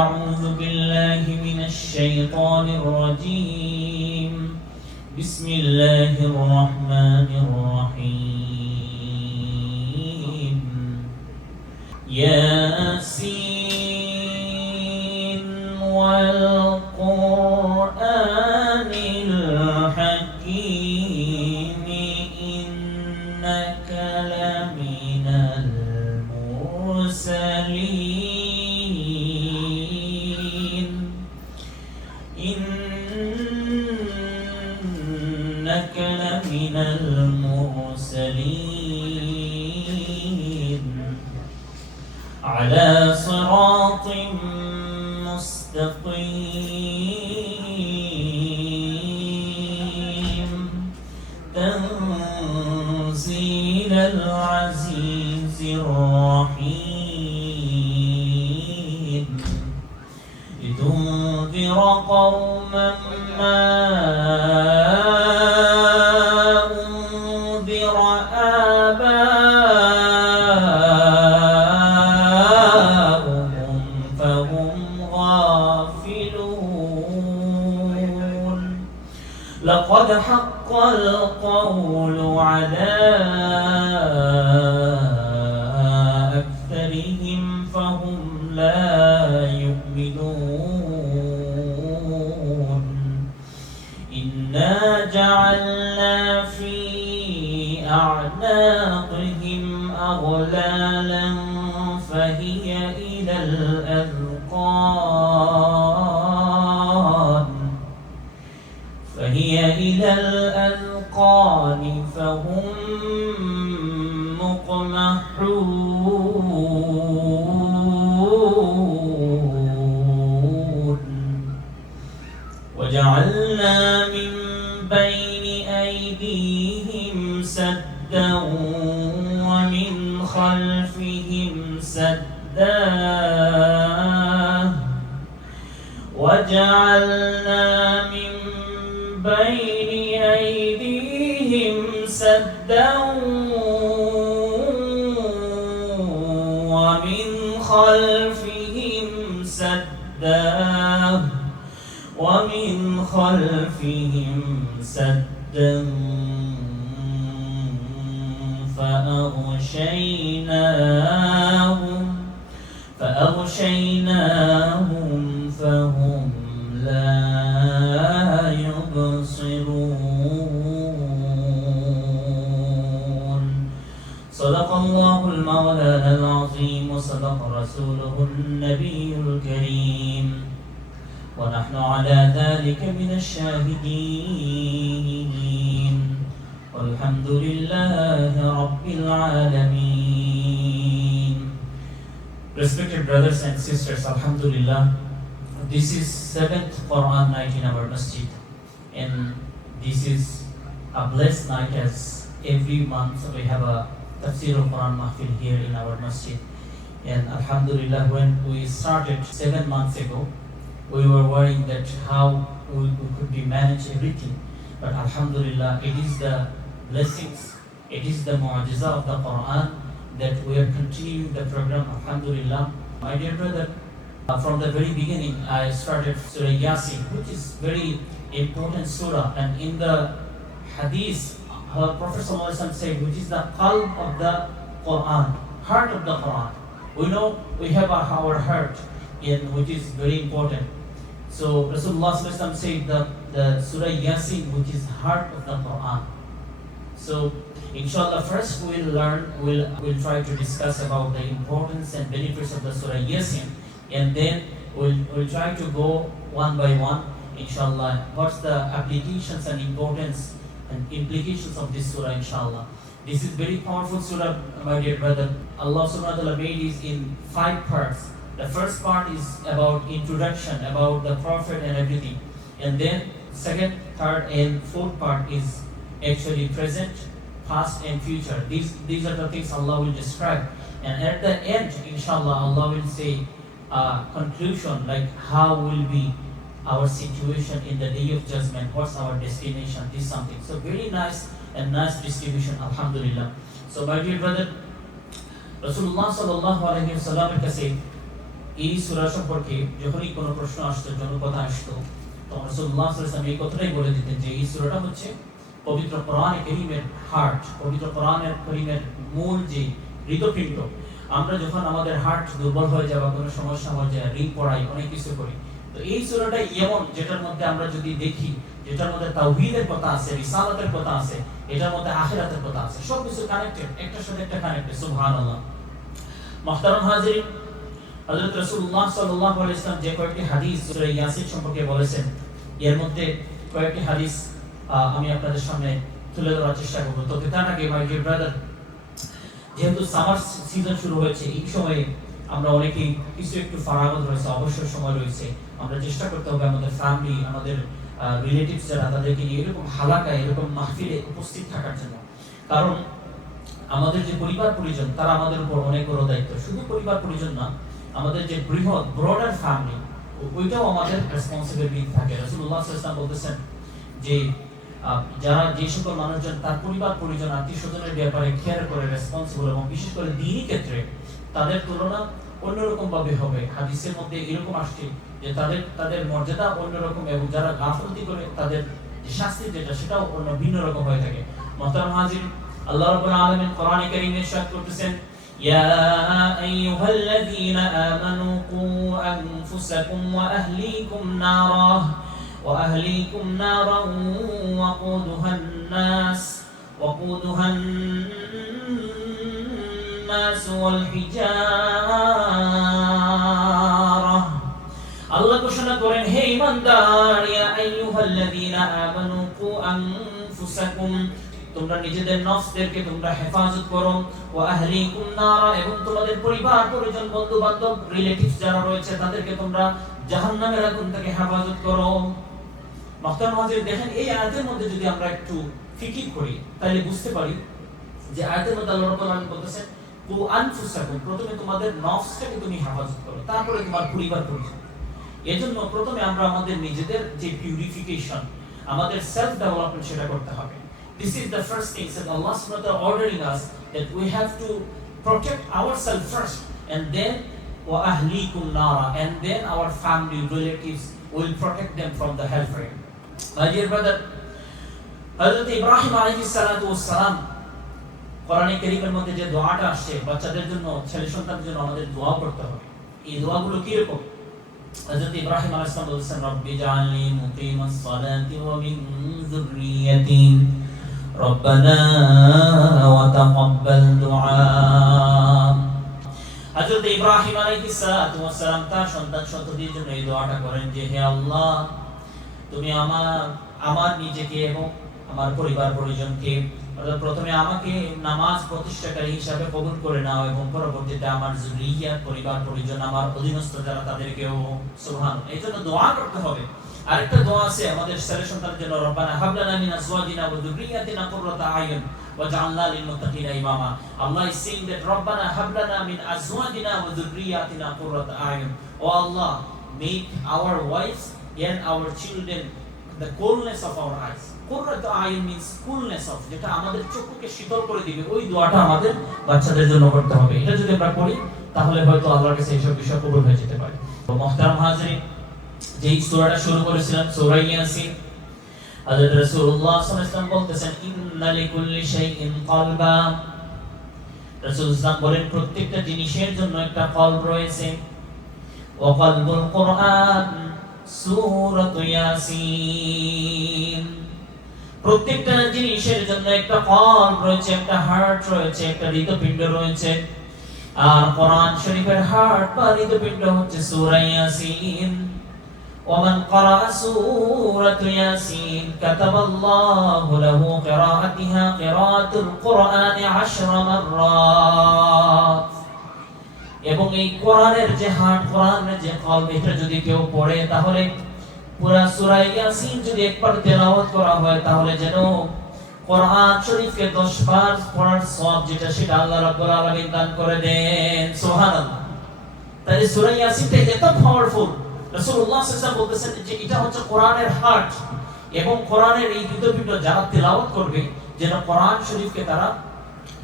أعوذ بالله من الشيطان الرجيم. بسم الله الرحمن الرحيم. ياسين والقرآن الحكيم إنك لمن المرسلين. إنك لمن المرسلين على صراط مستقيم تنزيل العزيز الرحيم لتنذر قوما ما أنذر آباؤهم فهم غافلون. لقد حق القول على أكثرهم فهم لا يؤمنون. إنا جعلنا في أعناقهم أغلالا فهي إلى الأذقان فهم مقمحون. وجعلنا من بين أيديهم سدا ومن خلفهم سدا وجعلنا من بين أيديهم سدا ومن خلفهم سدا فأغشيناهم فهم لا يبصرون. صدق الله المولانا العظيم وصدق رسوله النبي الكريم ونحن على ذلك من الشاهدين والحمد لله رب العالمين. Respected brothers and sisters, Alhamdulillah, this is 7th Quran night in our masjid, and this is a blessed night as every month we have a Tafsir al-Quran Mahfil here in our masjid. And Alhamdulillah, when we started 7 months ago, we were worrying that how we could be manage everything. But Alhamdulillah, it is the blessings, it is the mu'jiza of the Quran that we are continuing the program. Alhamdulillah. My dear brother, from the very beginning I started Surah Yasin, which is very important surah, and in the hadith Prophet ﷺ said, which is the qalb of the Quran, heart of the Quran. We know we have our heart, and which is very important. So Rasulullah ﷺ said that the Surah Yasin, which is heart of the Quran. So inshallah, first we'll try to discuss about the importance and benefits of the Surah Yasin, and then we'll try to go one by one, inshallah, what's the applications and importance and implications of this surah, inshallah. This is very powerful surah, my dear brother. Allah subhanahu wa ta'ala made it in 5 parts. The first part is about introduction, about the Prophet and everything. And then second, third and fourth part is actually present, past and future. These are the things Allah will describe. And at the end, inshallah, Allah will say conclusion, like how will be our situation in the day of judgment, what's our destination, this something. So very nice and nice distribution, alhamdulillah. So my dear brother, Rasulullah sallallahu alaihi wasallam said, এই সূরা সম্পর্কে যখনই কোনো প্রশ্ন আসতো, জনকথা আসতো, তখন রাসূলুল্লাহ সাল্লাল্লাহু আলাইহি ওয়াসাল্লাম এই কথাটাই বলে দিতেন যে এই সূরাটা হচ্ছে পবিত্র কোরআনে কারীমের হার্ট, পবিত্র কোরআনের কারীমের মূল যে হৃদপিণ্ড। আমরা যখন আমাদের হার্ট দুর্বল হয়ে যায় বা কোনো সমস্যা হয়ে যায়, রিং পড়াই, অনেক কিছু করি, তো এই সূরাটা এমন যেটার মধ্যে আমরা যদি দেখি, যেটার মধ্যে তাওহীদের কথা আছে, রিসালাতের কথা আছে, এটার মধ্যে আখিরাতের কথা আছে, সব কিছু কানেক্টেড, একটার সাথে একটা কানেক্টেড। সুবহানাল্লাহ। মুহতারাম হাজিরিন, হযরত রাসূলুল্লাহ সাল্লাল্লাহু আলাইহি ওয়াসাল্লাম যে কয়েকটি হাদিস সূরা ইয়াসিন সম্পর্কে বলেছেন, এর মধ্যে কয়েকটি হাদিস আমি আপনাদের সামনে তুলে ধরার চেষ্টা করব। তো তার আগে মাই ডিয়ার ব্রাদার, যেহেতু সামার সিজন শুরু হয়েছে, এই সময়ে আমরা অনেকেই কিছু একটু ফারাগত রয়েছে, অবসর সময় রয়েছে, আমরা চেষ্টা করতে হবে আমাদের ফ্যামিলি, আমাদের রিলেটিভস যারা, তাদেরকে নিয়ে এরকম হালাকায়, এরকম মাহফিলে উপস্থিত থাকার জন্য। কারণ আমাদের যে পরিবার পরিজন, তারা আমাদের উপর অনেক বড় দায়িত্ব। শুধু পরিবার পরিজন না, আমাদের যে বৃহৎ ব্রডার ফ্যামিলি, ওইটাও আমাদের রেসপন্সিবিলিটি থাকে। রাসূলুল্লাহ সাল্লাল্লাহু আলাইহি ওয়াসাল্লাম বলতেছেন যে যারা যে সকল মানুষজন তার পরিবার পরিজন, আত্মীয় স্বজনের ব্যাপারে কেয়ার করে, রেসপন্সিবল, এবং বিশেষ করে দ্বীনি ক্ষেত্রে তাদের তুলনা অন্যরকম ভাবে হবে। হাদিসের মধ্যে এরকম আসছে যে তাদের মর্যাদা অন্যরকম, এবং যারা গাফলতি করে তাদের শাস্তি যেটা, সেটাও অন্য ভিন্ন রকম হয়ে থাকে। মুহতারাম হাজির, আল্লাহ রাব্বুল আলামিন কোরআনে কারীমে ইরশাদ করতেছেন, ইয়া আইয়ুহাল্লাযীনা আমানু কু আনফুসাকুম ওয়া আহলিকুম নারা وأهليكم نارا وقودها الناس والحجارة। আল্লাহ ঘোষণা করেন, হে ঈমানদার, ইয়া আইয়ুহাল্লাযীনা আমানু কু আনফুসাকুম, তোমরা নিজেদের নফসদেরকে তোমরা হেফাজত করো, ওয়া আহলিকুম নারা, এবং তোমাদের পরিবার পরিজন, বন্ধু বান্ধব, রিলেটিভস যারা রয়েছে, তাদেরকে তোমরা জাহান্নামের আগুন থেকে হেফাজত করো। মুহতারাম হাজির, দেখেন এই আয়াতের মধ্যে যদি আমরা একটু ফিকির করি, তাহলে বুঝতে পারি যে আয়াতের মধ্যে আল্লাহ রাব্বুল আলামিন বলতেছেন, কু আনফুসাকুম, প্রথমে তোমাদের নফসটাকে তুমি হেফাজত করো, তারপরে তোমার পরিবার পরিজন। এজন্য প্রথমে আমরা আমাদের নিজেদের যে পিউরিফিকেশন, আমাদের সেলফ ডেভেলপমেন্ট, সেটা করতে হবে। This is the first thing that Allah subhanahu wa ta'ala ordering us, that we have to protect ourselves first, and then wa ahlikum nara, and then our family relatives will protect them from the hellfire. My dear brother, Hazrat Ibrahim alayhi salatu wassalam, কোরআনে কারীমের মধ্যে যে দোয়াটা আসছে, বাচ্চাদের জন্য, ছেলে সন্তানের জন্য আমাদের দোয়া করতে হবে। এই দোয়াগুলো কি রকম? হযরত ইব্রাহিম আলাইহিস সালাম বলেছেন, রব্বি জাআলনি মুকিমাস সালাতি ওয়া মিন যুররিয়্যাতি রব্বানা ওয়া তাকাব্বাল দুআ। হযরত ইব্রাহিম আলাইহিস সালাতু ওয়াস সালাম তার সন্তান সন্ততির জন্য এই দোয়াটা করেন যে, হে আল্লাহ, তুমি আমার নিজেকে এবং আমার পরিবার পরিজনকে প্রথমে আমাকে নামাজ প্রতিষ্ঠাকারী হিসাবে কবুল করে নাও, এবং পরবর্তীতে আমার যুররিয়াত, পরিবার পরিজন, আমার অধীনস্থ যারা, তাদেরকেও। সুবহানাল্লাহ। এই জন্য দোয়া করতে হবে। আরেকটা দোয়া আছে আমাদের ছেলে সন্তানের জন্য, রব্বানা হাব লানা মিন আজওয়াজিনা ওয়া যুররিয়াতিনা কুররাতা আয়ুন ওয়াজআলনা লিল মুত্তাকিনা ইমামা। Allah is saying that রব্বানা হাব লানা মিন আজওয়াজিনা ওয়া যুররিয়াতিনা কুররাতা আয়ুন। Oh Allah, make our wives and our children the coolness of our eyes. কুররাতু আয়ুন means coolness of, যেটা আমাদের চক্ষুকে শীতল করে দিবে। ওই দোয়াটা আমাদের বাচ্চাদের জন্য করতে হবে। এটা যদি আমরা করি, তাহলে হয়তো আল্লাহর কাছে এইসব বিষয় কবুল হয়ে যেতে পারে। তো মুহতারাম হাজিরিন, যেই সূরাটা শুরু করেছিলাম, সূরা ইয়াসিন, হযরত রাসূলুল্লাহ সাল্লাল্লাহু আলাইহি ওয়াসাল্লাম বলতেছেন, ইন্না লিকুল্লি শাইইন কলবা। রাসূলুল্লাহ বলেন, প্রত্যেকটা জিনিসের জন্য একটা কলব রয়েছে। ওয়া কলবুল কুরআন সূরাতু ইয়াসিন। প্রত্যেকটা জিনিসের জন্য একটা কলব রয়েছে, একটা হার্ট রয়েছে, একটা হৃদপিণ্ড রয়েছে। আর কোরআন শরীফের হার্ট বা হৃদপিণ্ড হচ্ছে সূরা ইয়াসিন। ومن قرأ سورة ياسين كتب الله له قراءتها قراءة القرآن 10 مرات। এবং এই কোরআনের যে হার্ট, কোরআনের যে কলব, এটা যদি কেউ পড়ে, তাহলে পুরা সূরা ইয়াসিন যদি একবার তেলাওয়াত করা হয়, তাহলে যেন কোরআন শরীফকে 10 বার পড়ার সওয়াব যেটা, সেটা আল্লাহ রাব্বুল আলামিন দান করে দেন। সুবহানাল্লাহ। তাই সূরা ইয়াসিনটা এত পাওয়ারফুল। রাসূলুল্লাহ সাল্লাল্লাহু আলাইহি ওয়াসাল্লাম বলতেছেন যে এটা হচ্ছে কোরআনের হার্ট, এবং কোরআনের এই হৃদপিণ্ড যারা তেলাওয়াত করবে, যেন কোরআন শরীফকে তারা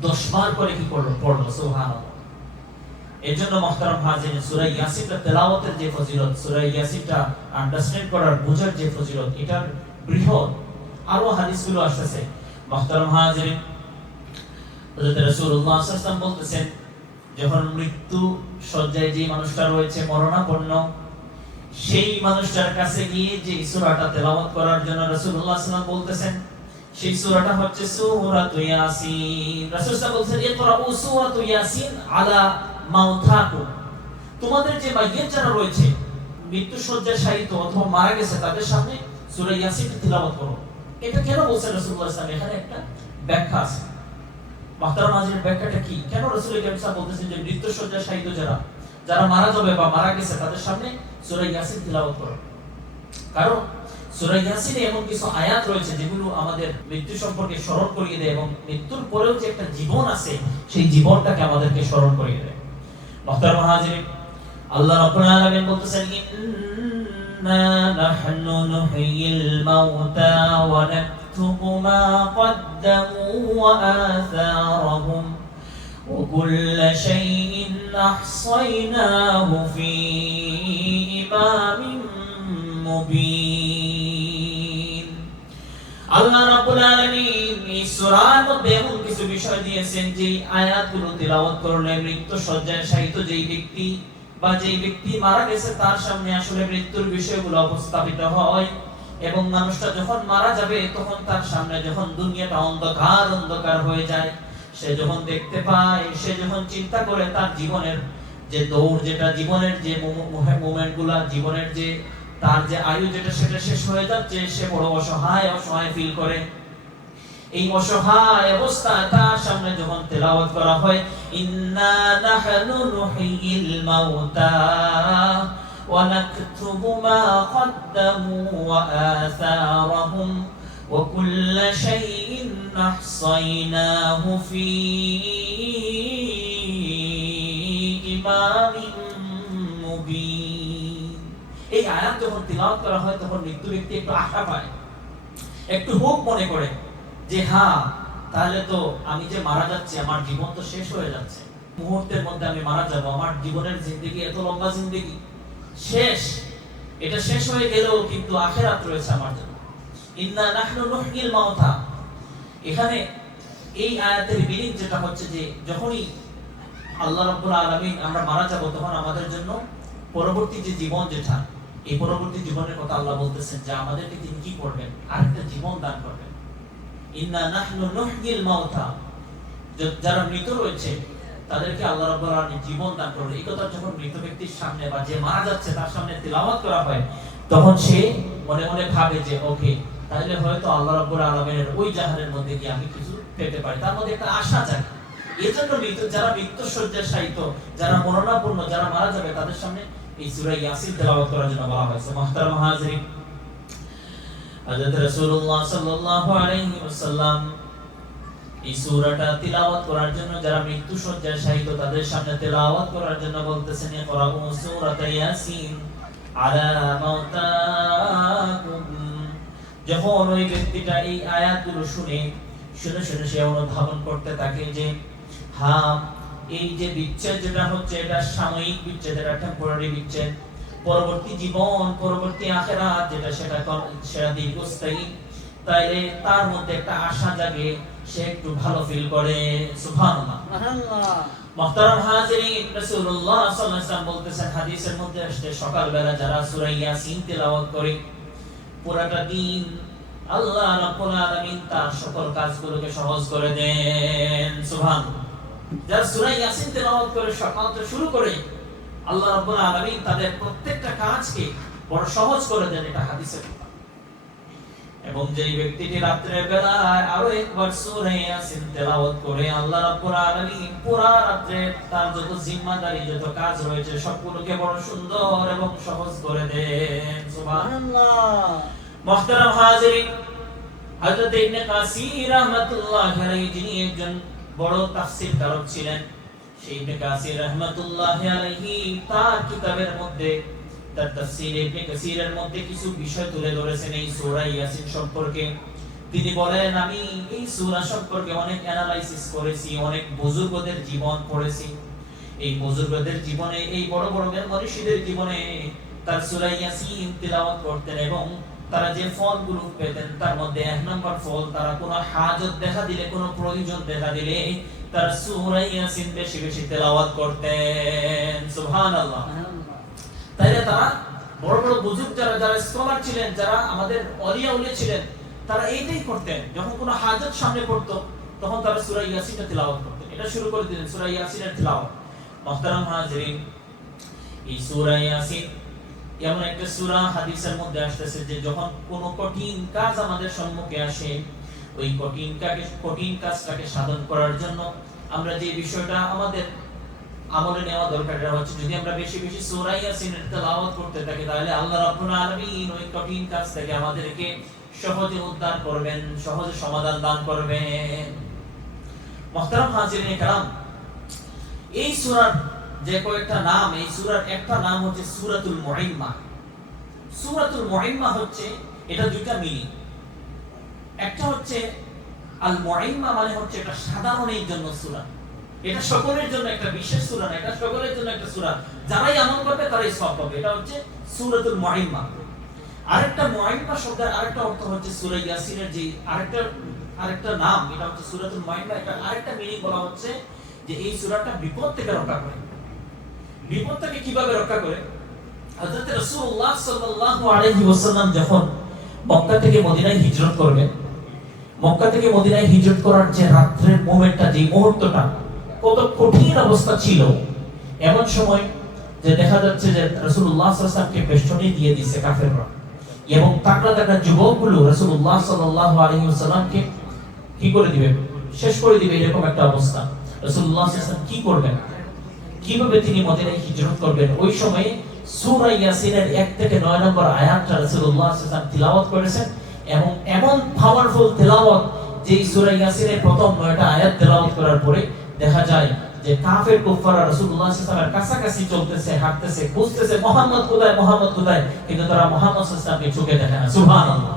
10 বার করে কি পড়লো। সুবহানাল্লাহ। এজন্য মুহতারাম হাজিরিন, সূরা ইয়াসিনটা তেলাওয়াতের যে ফজিলত, সূরা ইয়াসিনটা আন্ডারস্ট্যান্ড করার বোঝার যে ফজিলত, এটার বৃহৎ আরো হাদিসগুলো আসছে। মুহতারাম হাজিরিন, হযরত রাসূলুল্লাহ সাল্লাল্লাহু আলাইহি ওয়াসাল্লাম বলতেছেন, যখন মৃত্যু শয্যায় যে মানুষটা রয়েছে মরণাপন্ন, সেই মানুষটার কাছে গিয়ে যে সূরাটা তেলাওয়াত করার জন্য রাসূলুল্লাহ সাল্লাল্লাহু আলাইহি ওয়াসাল্লাম বলতেছেন, সেই সূরাটা হচ্ছে সূরাতু ইয়াসিন। রাসূল সাল্লাল্লাহু আলাইহি ওয়াসাল্লাম বলছেন, ইকরাউ সূরাতু ইয়াসিন আলা মাউতাকুম, তোমাদের যে মাইয়িত যারা রয়েছে, মৃত্যু শয্যায় শায়িত অথবা মারা গেছে, তাদের সামনে সূরা ইয়াসিন তিলাওয়াত করো। এটা কেন বলছেন রাসূলুল্লাহ সাল্লাল্লাহু আলাইহি ওয়াসাল্লাম? এখানে একটা ব্যাখ্যা আছে। মুহতারাম হাজিরিন, ব্যাখ্যাটা কি? কেন রাসূল কারীম সাল্লাল্লাহু আলাইহি ওয়াসাল্লাম বলতেছেন যে মৃত্যু শয্যায় শায়িত যারা মারা যাবে বা মারা গেছে, তাদের সামনে সূরা ইয়াসিন তিলাওয়াত করো? কারণ সূরা ইয়াসিনে এমন কিছু আয়াত রয়েছে যেগুলো আমাদের মৃত্যু সম্পর্কে স্মরণ করিয়ে দেয়, এবং মৃত্যুর পরেও যে একটা জীবন আছে, সেই জীবনটাকে আমাদেরকে স্মরণ করিয়ে দেয়। মুহতারাম হাজিরিন, আল্লাহ রাব্বুল আলামিন বলতেছেন, ইন্না নাহনু নুহয়িল মাউতা ওয়া নাকতুবু মা কদ্দামু ওয়া আথারহুম ওয়া কুল্লা শাইইন আহসায়নাহু ফি ইমামিন মুবিন। আল্লাহ রাব্বুল আলামিন এই সূরার মধ্যে এমন কিছু বিষয় দিয়েছেন যে আয়াতগুলো তেলাওয়াত করলে মৃত্যু শয্যায় শায়িত যেই ব্যক্তি বা যেই ব্যক্তি মারা গেছে, তার সামনে আসলে মৃত্যুর বিষয়গুলো উপস্থাপিত হয়, এবং মানুষটা যখন মারা যাবে তখন তার সামনে যখন দুনিয়াটা অন্ধকার অন্ধকার হয়ে যায়, সে যখন দেখতে পায়, সে যখন চিন্তা করে তার জীবনের যে দৌড়, যেটা জীবনের যে মোমেন্টগুলা, জীবনের যে তার যে আয়ু যেটা সেটা শেষ হয়ে যাচ্ছে, সে বড় অসহায় অসহায় ফিল করে। এই অসহায় অবস্থায় তার সামনে যখন তেলাওয়াত করা হয়, ইন্না নাহনু নুহয়িল মাউতা ওয়া নাকতুবু মা কদ্দামু ওয়া আথারহুম ওয়া কুল্লা শাইইন আহসায়নাহু ফি ইমামিন মুবিন। এই আয়াত যখন তিলাওয়াত করা হয়, তখন মৃত্যু ব্যক্তি একটু আশা পায়, একটু হোপ মনে করে যে হ্যাঁ, তাহলে তো আমি যে মারা যাচ্ছি, আমার জীবন তো শেষ হয়ে যাচ্ছে, মুহূর্তের মধ্যে আমি মারা যাব, আমার জীবনের জিন্দেগি, এত লম্বা জিন্দেগি শেষ, এটা শেষ হয়ে গেলেও কিন্তু আখিরাত রয়েছে আমার জন্য। ইন্না নাহনু নুহয়িল মাউতা, এখানে এই আয়াতের মিনিং যেটা হচ্ছে যে যখনই আল্লাহ রাব্বুল আলামিন আমরা মারা যাব, তখন আমাদের জন্য পরবর্তী যে জীবন, যেটা এই পরবর্তী জীবনের কথা আল্লাহ বলতেছেন যে আমাদেরকে তিনি কি করবেন, আরেকটা জীবন দান করবেন। ইন্না নাহনু নুহয়িল মাউতা, যারা মৃত রয়েছে তাদেরকে আল্লাহ রাব্বুল আলামিন জীবন দান করবেন। এই কথা যখন মৃত ব্যক্তির সামনে বা যে মারা যাচ্ছে তার সামনে তিলাওয়াত করা হয়, তখন সে মনে মনে ভাবে যে ওকে, তাহলে হয়তো আল্লাহ রাব্বুল আলামিনের ওই জাহানের মধ্যে গিয়ে আমি কিছু পেতে পারি, তার মধ্যে একটা আশা জাগে। এজন্য যারা মৃত্যু শয্যায় শায়িত, যারা মরণাপন্ন, যারা মারা যাবে, তাদের সামনে এই সূরা ইয়াসিন তেলাওয়াত করার জন্য বলা হয়েছে। মুহতারাম হাজিরিন, হযরত রাসূলুল্লাহ সাল্লাল্লাহু আলাইহি ওয়াসাল্লাম এই সূরাটা তিলাওয়াত করার জন্য, যারা মৃত্যু শয্যায় শায়িত তাদের সামনে তেলাওয়াত করার জন্য বলতেছেন, ইকরাউ সূরাতা ইয়াসিন আলা মাউতাকুম। যখন ওই ব্যক্তিটা এই আয়াতগুলো শুনে শুনে সে অনুধাবন করতে থাকে যে হ্যাঁ, এই যে বিচ্ছেদ যেটা হচ্ছে, এটা সাময়িক বিচ্ছেদ, এটা টেম্পোরারি বিচ্ছেদ, পরবর্তী জীবন, পরবর্তী আখিরাত যেটা, সেটা দীর্ঘস্থায়ী। তাইলে তার মধ্যে একটা আশা জাগে, সে একটু ভালো ফিল করে। সুবহানাল্লাহ। মুহতারাম হাজিরিন, রাসূলুল্লাহ সাল্লাল্লাহু আলাইহি ওয়াসাল্লাম বলতেছেন, হাদিসের মধ্যে আসছে, সকালবেলা যারা সূরা ইয়াসিন তেলাওয়াত করে, পুরোটা দিন আল্লাহ রাব্বুল আলামিন তার সকল কাজগুলোকে সহজ করে দেন। সুবহানাল্লাহ। যারা সূরা ইয়াসিন তেলাওয়াত করে সকাল থেকে শুরু করে, আল্লাহ রাব্বুল আলামিন তাদের প্রত্যেকটা কাজকে বড় সহজ করে দেন, এটা হাদিসে। এবং যেই ব্যক্তিটি রাতের বেলায় আরো একবার সূরা ইয়াসিন তেলাওয়াত করে, আল্লাহ রাব্বুল আলামিন পুরা রাতে তার যত জিম্মাদারি, যত কাজ রয়েছে, সবগুলোকে বড় সুন্দর এবং সহজ করে দেন। সুবহানাল্লাহ। মুহতারাম হাজিরিন, হযরত ইবনে কাসির রাহমাতুল্লাহি আলাইহি, যিনি একজন বড় তাফসীর কারক ছিলেন, সেই ইবনে কাসির রাহমাতুল্লাহি আলাইহি তার কিতাবের মধ্যে, তার তাফসীর ইবনে কাসিরের মধ্যে কিছু বিষয় তুলে ধরেছেন এই সূরা ইয়াসিন সম্পর্কে। তিনি বলেন, আমি এই সূরা সম্পর্কে অনেক অ্যানালাইসিস করেছি, অনেক বুজুর্গদের জীবন পড়েছি, এই বুজুর্গদের জীবনে, এই বড় বড় মনীষীদের জীবনে তার সূরা ইয়াসিন তিলাওয়াত করতেন এবং তারা যে ফলগুলো পেতেন তার মধ্যে এক নম্বর ফল, তারা কোনো হাজত দেখা দিলে, কোনো প্রয়োজন দেখা দিলে তারা সূরা ইয়াসিন বেশি বেশি তেলাওয়াত করতেন। সুবহানাল্লাহ। তাইলে তারা বড় বড় বুজুর্গ যারা স্কলার ছিলেন, যারা আমাদের অলিয়া উলিয়া ছিলেন, তারা এইটাই করতেন। যখন কোনো হাজত সামনে পড়তো তখন তারা সূরা ইয়াসিনটা তিলাওয়াত করতেন। এটা শুরু করে দিলেন সূরা ইয়াসিনের তিলাওয়াত। মুহতারাম হাজিরিন, এই সূরা ইয়াসিন এমন একটা সূরা, হাদিসের মধ্যে আসতেছে যে যখন কোনো কঠিন কাজ আমাদের সম্মুখে আসে, ওই কঠিন কাজটাকে সাধন করার জন্য আমরা যে বিষয়টা আমাদের আমলে নেওয়া দরকার, এটা হচ্ছে যদি আমরা বেশি বেশি সূরা ইয়াসিনের তেলাওয়াত করতে থাকি তাহলে আল্লাহ রাব্বুল আলামিন ওই কঠিন কাজ থেকে আমাদেরকে সহজে উদ্ধার করবেন, সহজে সমাধান দান করবেন। মুহতারাম হাজিরিন کرام, এই সূরার যে কয়েকটা নাম, এই সূরার একটা নাম হচ্ছে সূরাতুল মুইম্মা। সূরাতুল মুইম্মা হচ্ছে, এটা দুইটা মিনিং। একটা হচ্ছে আল মুইম্মা মানে হচ্ছে এটা সাধারণের জন্য সূরা, এটা সকলের জন্য একটা বিশেষ সূরা না, এটা সকলের জন্য একটা সূরা, যারাই আমল করবে তারাই সওয়াব পাবে। এটা হচ্ছে সূরাতুল মুইম্মা। আরেকটা মুইম্মা শব্দের আরেকটা অর্থ হচ্ছে সূরা ইয়াসিনের যে আরেকটা নাম, এটা হচ্ছে সূরাতুল মুইম্মা। এটা আরেকটা মিনিং বলা হচ্ছে যে এই সূরাটা বিপদ থেকে রক্ষা করে। বিপদ থেকে কিভাবে রক্ষা করে? হযরত রাসূলুল্লাহ সাল্লাল্লাহু আলাইহি ওয়াসাল্লাম যখন মক্কা থেকে মদিনায় হিজরত করবেন, মক্কা থেকে মদিনায় হিজরত করার যে রাত্রের মোমেন্টটা, যে মুহূর্তটা কত কঠিন অবস্থা ছিল, এমন সময় যে দেখা যাচ্ছে যে রাসূলুল্লাহ সাল্লাল্লাহু আলাইহি ওয়াসাল্লামকে বেষ্টনী দিয়ে দিয়েছে কাফেররা, এবং তাকড়া তাকড়া যুবকগুলো রাসূলুল্লাহ সাল্লাল্লাহু আলাইহি ওয়াসাল্লামকে কি করে দিবে, শেষ করে দিবে, এরকম একটা অবস্থা। রাসূলুল্লাহ সাল্লাল্লাহু আলাইহি ওয়াসাল্লাম কি করবেন, কিভাবে তিনি মদিনায় হিজরত করবেন? ওই সময়ে সূরা ইয়াসিনের 1 থেকে 9 নম্বর আয়াতটা রাসূলুল্লাহ সাল্লাল্লাহু আলাইহি ওয়াসাল্লাম তিলাওয়াত করেছেন, এবং এমন পাওয়ারফুল তেলাওয়াত যে সূরা ইয়াসিনের প্রথম 9টা আয়াত তেলাওয়াত করার পরে দেখা যায় যে কাফের কুফাররা রাসূলুল্লাহ সাল্লাল্লাহু আলাইহি ওয়াসাল্লামের কাছাকাছি চলতেছে, হাঁটতেছে, খুঁজতেছে মুহাম্মদ কোথায়, মুহাম্মদ কোথায়, কিন্তু তারা মুহাম্মদ সাল্লাল্লাহু আলাইহি ওয়াসাল্লামকে চোখে দেখে না। সুবহানাল্লাহ।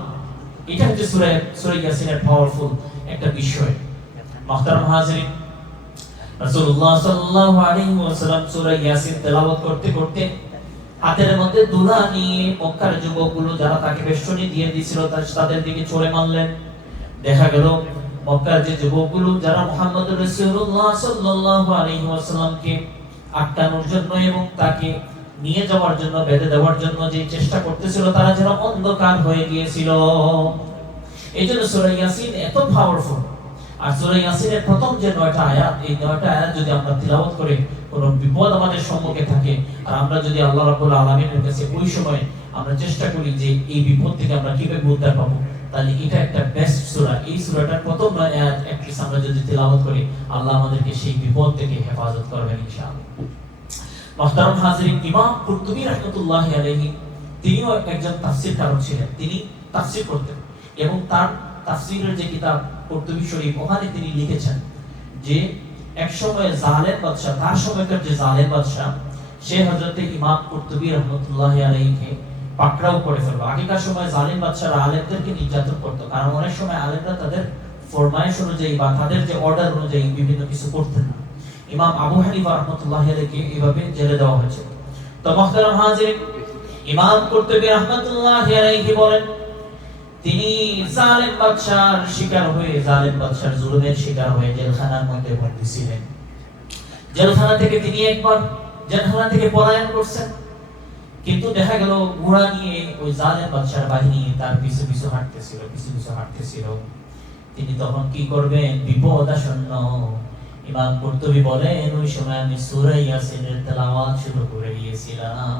এটা হচ্ছে সূরা ইয়াসিনের পাওয়ারফুল একটা বিষয়। মুহতারাম হাজিরিন, রাসূলুল্লাহ সাল্লাল্লাহু আলাইহি ওয়াসাল্লাম সূরা ইয়াসিন তেলাওয়াত করতে করতে হাতের মধ্যে দুলা নিয়ে মক্কার যুবকগুলো যারা তাকে বেষ্টনী দিয়ে দিয়েছিল তাদের দিকে ছুঁড়ে মারলেন। দেখা গেল মক্কার যে যুবকগুলো যারা মুহাম্মদুর রাসূলুল্লাহ সাল্লাল্লাহু আলাইহি ওয়াসাল্লামকে আটকানোর জন্য এবং তাকে নিয়ে যাওয়ার জন্য, বেঁধে দেওয়ার জন্য যে চেষ্টা করতেছিল, তারা যেন অন্ধকার হয়ে গিয়েছিল। এইজন্য সূরা ইয়াসিন এত পাওয়ারফুল। আর সূরা ইয়াসিনের প্রথম যে 9টা আয়াত, এই 9টা আয়াত যদি আমরা তিলাওয়াত করে কোন বিপদ আমাদের সম্মুখে থাকে, আর আমরা যদি আল্লাহ রাব্বুল আলামিনের কাছে ওই সময় আমরা চেষ্টা করি যে এই বিপদ থেকে আমরা কিভাবে উদ্ধার পাবো, তাহলে এটা একটা বেস্ট সূরা। এই সূরাটার প্রথম 9 আয়াত একটু আমরা যদি তিলাওয়াত করি, আল্লাহ আমাদেরকে সেই বিপদ থেকে হেফাজত করবেন ইনশাআল্লাহ। মুহতারাম হাজিরিন, ইমাম কুরতুবী রাহমাতুল্লাহি আলাইহি তিনিও একজন তাফসীরকারক ছিলেন। তিনি তাফসীর করতেন এবং তার তাফসীরের যে কিতাব কুরতুবী শরীফ, ওখানে তিনি লিখেছেন যে এক সময় জালেম বাদশা, তার সময়কার যে জালেম বাদশা, সে হযরত ইমাম কুরতুবী রাহমাতুল্লাহি আলাইহিকে পাকড়াও করে ফেলল। আগেকার সময় জালেম বাদশারা আলেমদেরকে নির্যাতন করত, কারণ অনেক সময় আলেমরা তাদের ফরমায়েশ অনুযায়ী বা তাদের যে অর্ডার অনুযায়ী বিভিন্ন কিছু করতেন না। ইমাম আবু হানিফা রাহমাতুল্লাহি আলাইহিকে এইভাবে জেলে দেওয়া হয়েছিল। তো মুহতারাম হাজিরিন, ইমাম কুরতুবী রাহমাতুল্লাহি আলাইহি বলেন, তিনি জালেম বাদশার শিকার হয়ে, জালেম বাদশার জুলুমের শিকার হয়ে জেলখানার মধ্যে বন্দী ছিলেন। জেলখানা থেকে তিনি একবার জেলখানা থেকে পলায়ন করছেন, কিন্তু দেখা গেল ঘোড়া নিয়ে ওই জালেম বাদশার বাহিনী তার পিছু পিছু হাঁটতেছিল। তিনি তখন কি করবেন, বিপদ আসন্ন। ইমাম কুরতুবী বলেন, ওই সময় আমি সূরা ইয়াসিনের তেলাওয়াত শুরু করে দিয়েছিলাম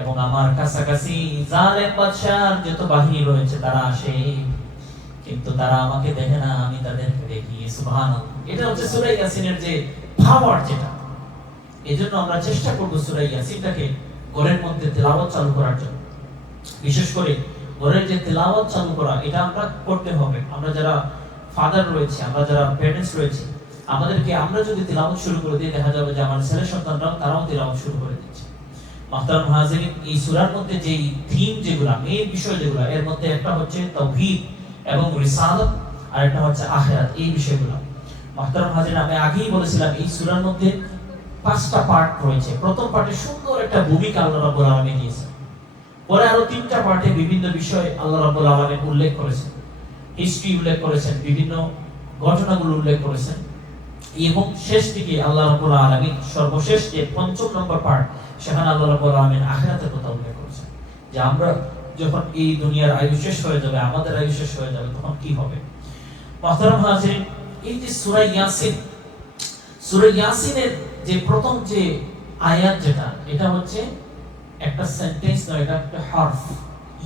এবং আমার কাছাকাছি জালেম বাদশার যত বাহিনী রয়েছে তারা আসে, কিন্তু তারা আমাকে দেখে না, আমি তাদেরকে দেখি। সুবহানাল্লাহ। এটা হচ্ছে সূরা ইয়াসিনের যে পাওয়ার, যেটা এজন্য আমরা চেষ্টা করব সূরা ইয়াসিনটাকে ঘরের মধ্যে তেলাওয়াত চালু করার জন্য। বিশেষ করে ঘরের যে তেলাওয়াত চালু করা, এটা আমরা করতে হবে। আমরা যারা ফাদার রয়েছে, আমরা যারা প্যারেন্টস রয়েছে, আমাদেরকে আমরা যদি তেলাওয়াত শুরু করে দিই, দেখা যাবে যে আমার ছেলে সন্তানরাও তারাও তেলাওয়াত শুরু করে দিচ্ছে। মুহতারাম হাজিরিন, এই সূরার মধ্যে যেই থিম, যেগুলা মেইন বিষয় যেগুলা, এর মধ্যে একটা হচ্ছে তাওহীদ এবং রিসালাত, আর একটা হচ্ছে আখিরাত, এই বিষয়গুলো। মুহতারাম হাজিরিন, আমি আগেই বলেছিলাম এই সূরার মধ্যে 5টা পার্ট রয়েছে। প্রথম পার্টে সুন্দর একটা ভূমিকা আল্লাহ রাব্বুল আলামিন দিয়েছেন। পরে আরো 3টা পার্টে বিভিন্ন বিষয় আল্লাহ রাব্বুল আলামিন উল্লেখ করেছেন, হিস্ট্রি উল্লেখ করেছেন, বিভিন্ন ঘটনাগুলো উল্লেখ করেছেন। এবং শেষ দিকে আল্লাহ রাব্বুল আলামিন সর্বশেষ যে 5ম নম্বর পার্ট, সেখানে আল্লাহ রাব্বুল আলামিন আখিরাতের কথা উল্লেখ করেছেন, যে আমরা যখন এই দুনিয়ার আয়ু শেষ হয়ে যাবে, আমাদের আয়ু শেষ হয়ে যাবে, তখন কি হবে। মুহতারাম হাজিরিন, এই যে সূরা ইয়াসিন, সূরা ইয়াসিনের যে প্রথম যে আয়াত, যেটা এটা হচ্ছে একটা সেন্টেন্স নয়, এটা একটা হারফ,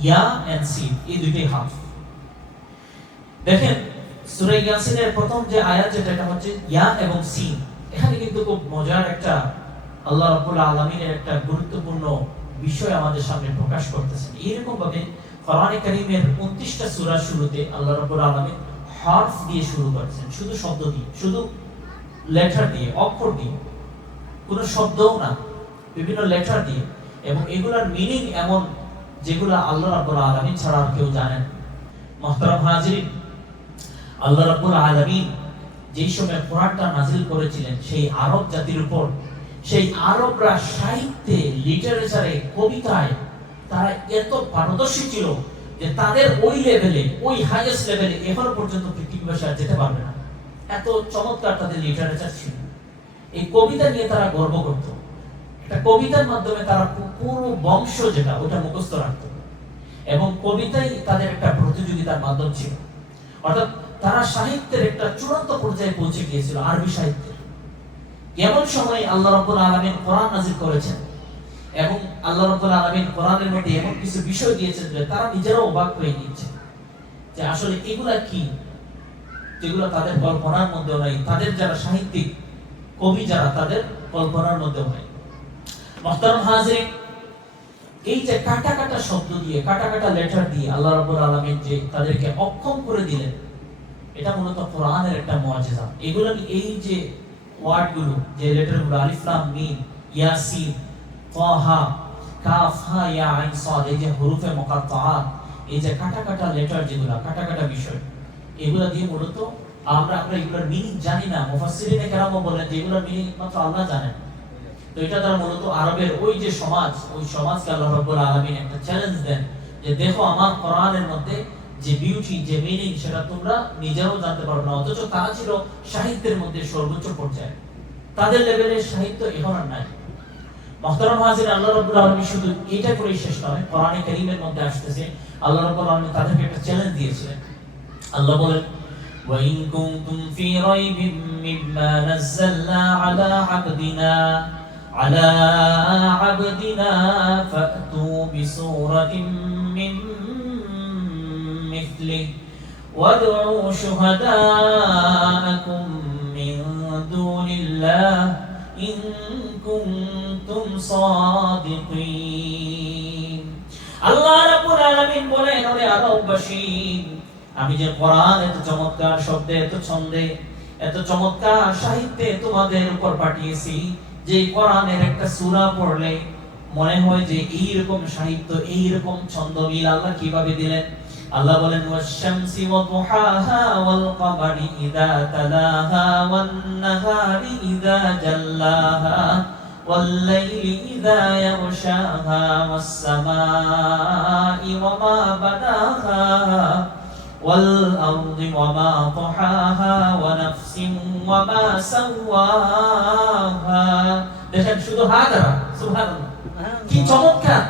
ইয়া এন্ড সিন, এই দুইটাই হারফ। দেখেন সূরা ইয়াসিনের প্রথম যে আয়াত, যেটা এটা হচ্ছে ইয়া এবং সিন। এখানে কিন্তু খুব মজার একটা আল্লাহ রাব্বুল আলামিনের একটা গুরুত্বপূর্ণ বিষয় আমাদের সামনে প্রকাশ করতেছেন। এরকম ভাবে কোরআনে কারীমের 29টা সূরার শুরুতে আল্লাহ রাব্বুল আলামিন হারফ দিয়ে শুরু করেছেন, শুধু শব্দ দিয়ে, শুধু লেটার দিয়ে, অক্ষর দিয়ে, কোনো শব্দও না, বিভিন্ন লেটার দিয়ে। এবং এগুলোর মিনিং এমন যেগুলো আল্লাহ রাব্বুল আলামিন ছাড়া আর কেউ জানেন। মুহতারাম হাজিরিন, আল্লাহ রাব্বুল আলামিন যেই সময় কোরআনটা নাযিল করেছিলেন সেই আরব জাতির উপর, সেই আরবরা সাহিত্যে, লিটারেচারে, কবিতায় তারা এত পারদর্শী ছিল যে তাদের ওই লেভেলে, ওই হাইয়েস্ট লেভেলে এখনো পর্যন্ত পৃথিবীবাসী আর যেতে পারবে না। এত চমৎকার তাদের লিটারেচার ছিল। এই কবিতা নিয়ে তারা গর্ব করত। একটা কবিতার মাধ্যমে তারা পুরো বংশ যেটা, ওটা মুখস্থ রাখত। এবং কবিতাই তাদের একটা প্রতিযোগিতার মাধ্যম ছিল। অর্থাৎ তারা সাহিত্যের একটা চূড়ান্ত পর্যায়ে পৌঁছে গিয়েছিল, আরবি সাহিত্যে। এমন সময় আল্লাহ রাব্বুল আলামিন কোরআন নাযিল করেছেন, এবং আল্লাহ রাব্বুল আলামিন কোরআনের মধ্যে এমন কিছু বিষয় দিয়েছেন যে তারা নিজেরাও অবাক হয়ে গিয়েছে যে আসলে এগুলা কি, যেগুলো তাদের কল্পনার মধ্যেও নাই, তাদের যারা সাহিত্যিক কবি যারা, তাদের কল্পনার মধ্যেও নাই। মুহতারাম হাজিরিন, এই যে কাটা কাটা শব্দ দিয়ে, কাটা কাটা লেটার দিয়ে আল্লাহ রাব্বুল আলামিন যে তাদেরকে অক্ষম করে দিলেন, এটা মূলত কোরআনের একটা মুআজিজা। এগুলো, এই যে ওয়ার্ডগুলো, যে লেটারগুলো, আলিফ লাম মিম, ইয়াসিন, তাহা, কাফ হা ইয়া আইন সাদ, এই যে হুরুফে মুকাত্তাআত, এই যে কাটা কাটা লেটার, যেগুলো কাটা কাটা বিষয়, এগুলা দিয়ে মূলত আমরা এগুলোর মিনিং জানি না। মুফাসসিরিনে কেরামও বলেন যে এগুলোর মিনিং মাত্র আল্লাহ জানেন। তো এটা দ্বারা মূলত আরবের ওই যে সমাজ, ওই সমাজকে আল্লাহ রাব্বুল আলামিন একটা চ্যালেঞ্জ দেন যে দেখো আমার কোরআনের মধ্যে যে বিউটি, যে মিনিং, সেটা তোমরা নিজেরাও জানতে পারবে না। অথচ তারা ছিল সাহিত্যের মধ্যে সর্বোচ্চ পর্যায়ে, তাদের লেভেলের সাহিত্য এখন আর নাই। মুহতারাম হাজির, আল্লাহ রাব্বুল আলামিন শুধু এটা করেই শেষ নয়, কোরআনে কারীমের মধ্যে আসতেছে আল্লাহ রাব্বুল আলামিন তাদেরকে একটা চ্যালেঞ্জ দিয়েছিলেন। আল্লাহ বলেন, وَإِن كُنتُمْ فِي رَيْبٍ مِّمَّا نَزَّلْنَا عَلَى عَبْدِنَا فَأْتُوا بِسُورَةٍ مِّن مِّثْلِهِ وَادْعُوا شُهَدَاءَكُم مِّن دُونِ اللَّهِ إِن كُنتُمْ صَادِقِينَ। আল্লাহ রাব্বুল আলামিন বলেন, ওরে আরববাসী, আমি যে কোরআন এত চমৎকার শব্দে, এত ছন্দে, এত চমৎকার সাহিত্যে তোমাদের উপর পাঠিয়েছি, যে কোরআনের একটা সূরা পড়লে মনে হয় যে এইরকম সাহিত্য, এইরকম ছন্দ মিল আল্লাহ কিভাবে দিলেন। আল্লাহ বলেন, ওয়াশ-শামসি ওয়া দুহাহা ওয়াল কমারি ইযা তালাহা ওয়ান নাহারি ইযা জাল্লাহা ওয়াল লাইলি ইযা ইয়াগশাহা ওয়াস সামাই ওয়া মা বানাহা والأرض وما طحاها ونفس وما سواها। দেখেন শুধু হাজারা, সুবহানাল্লাহ, কি চমৎকার।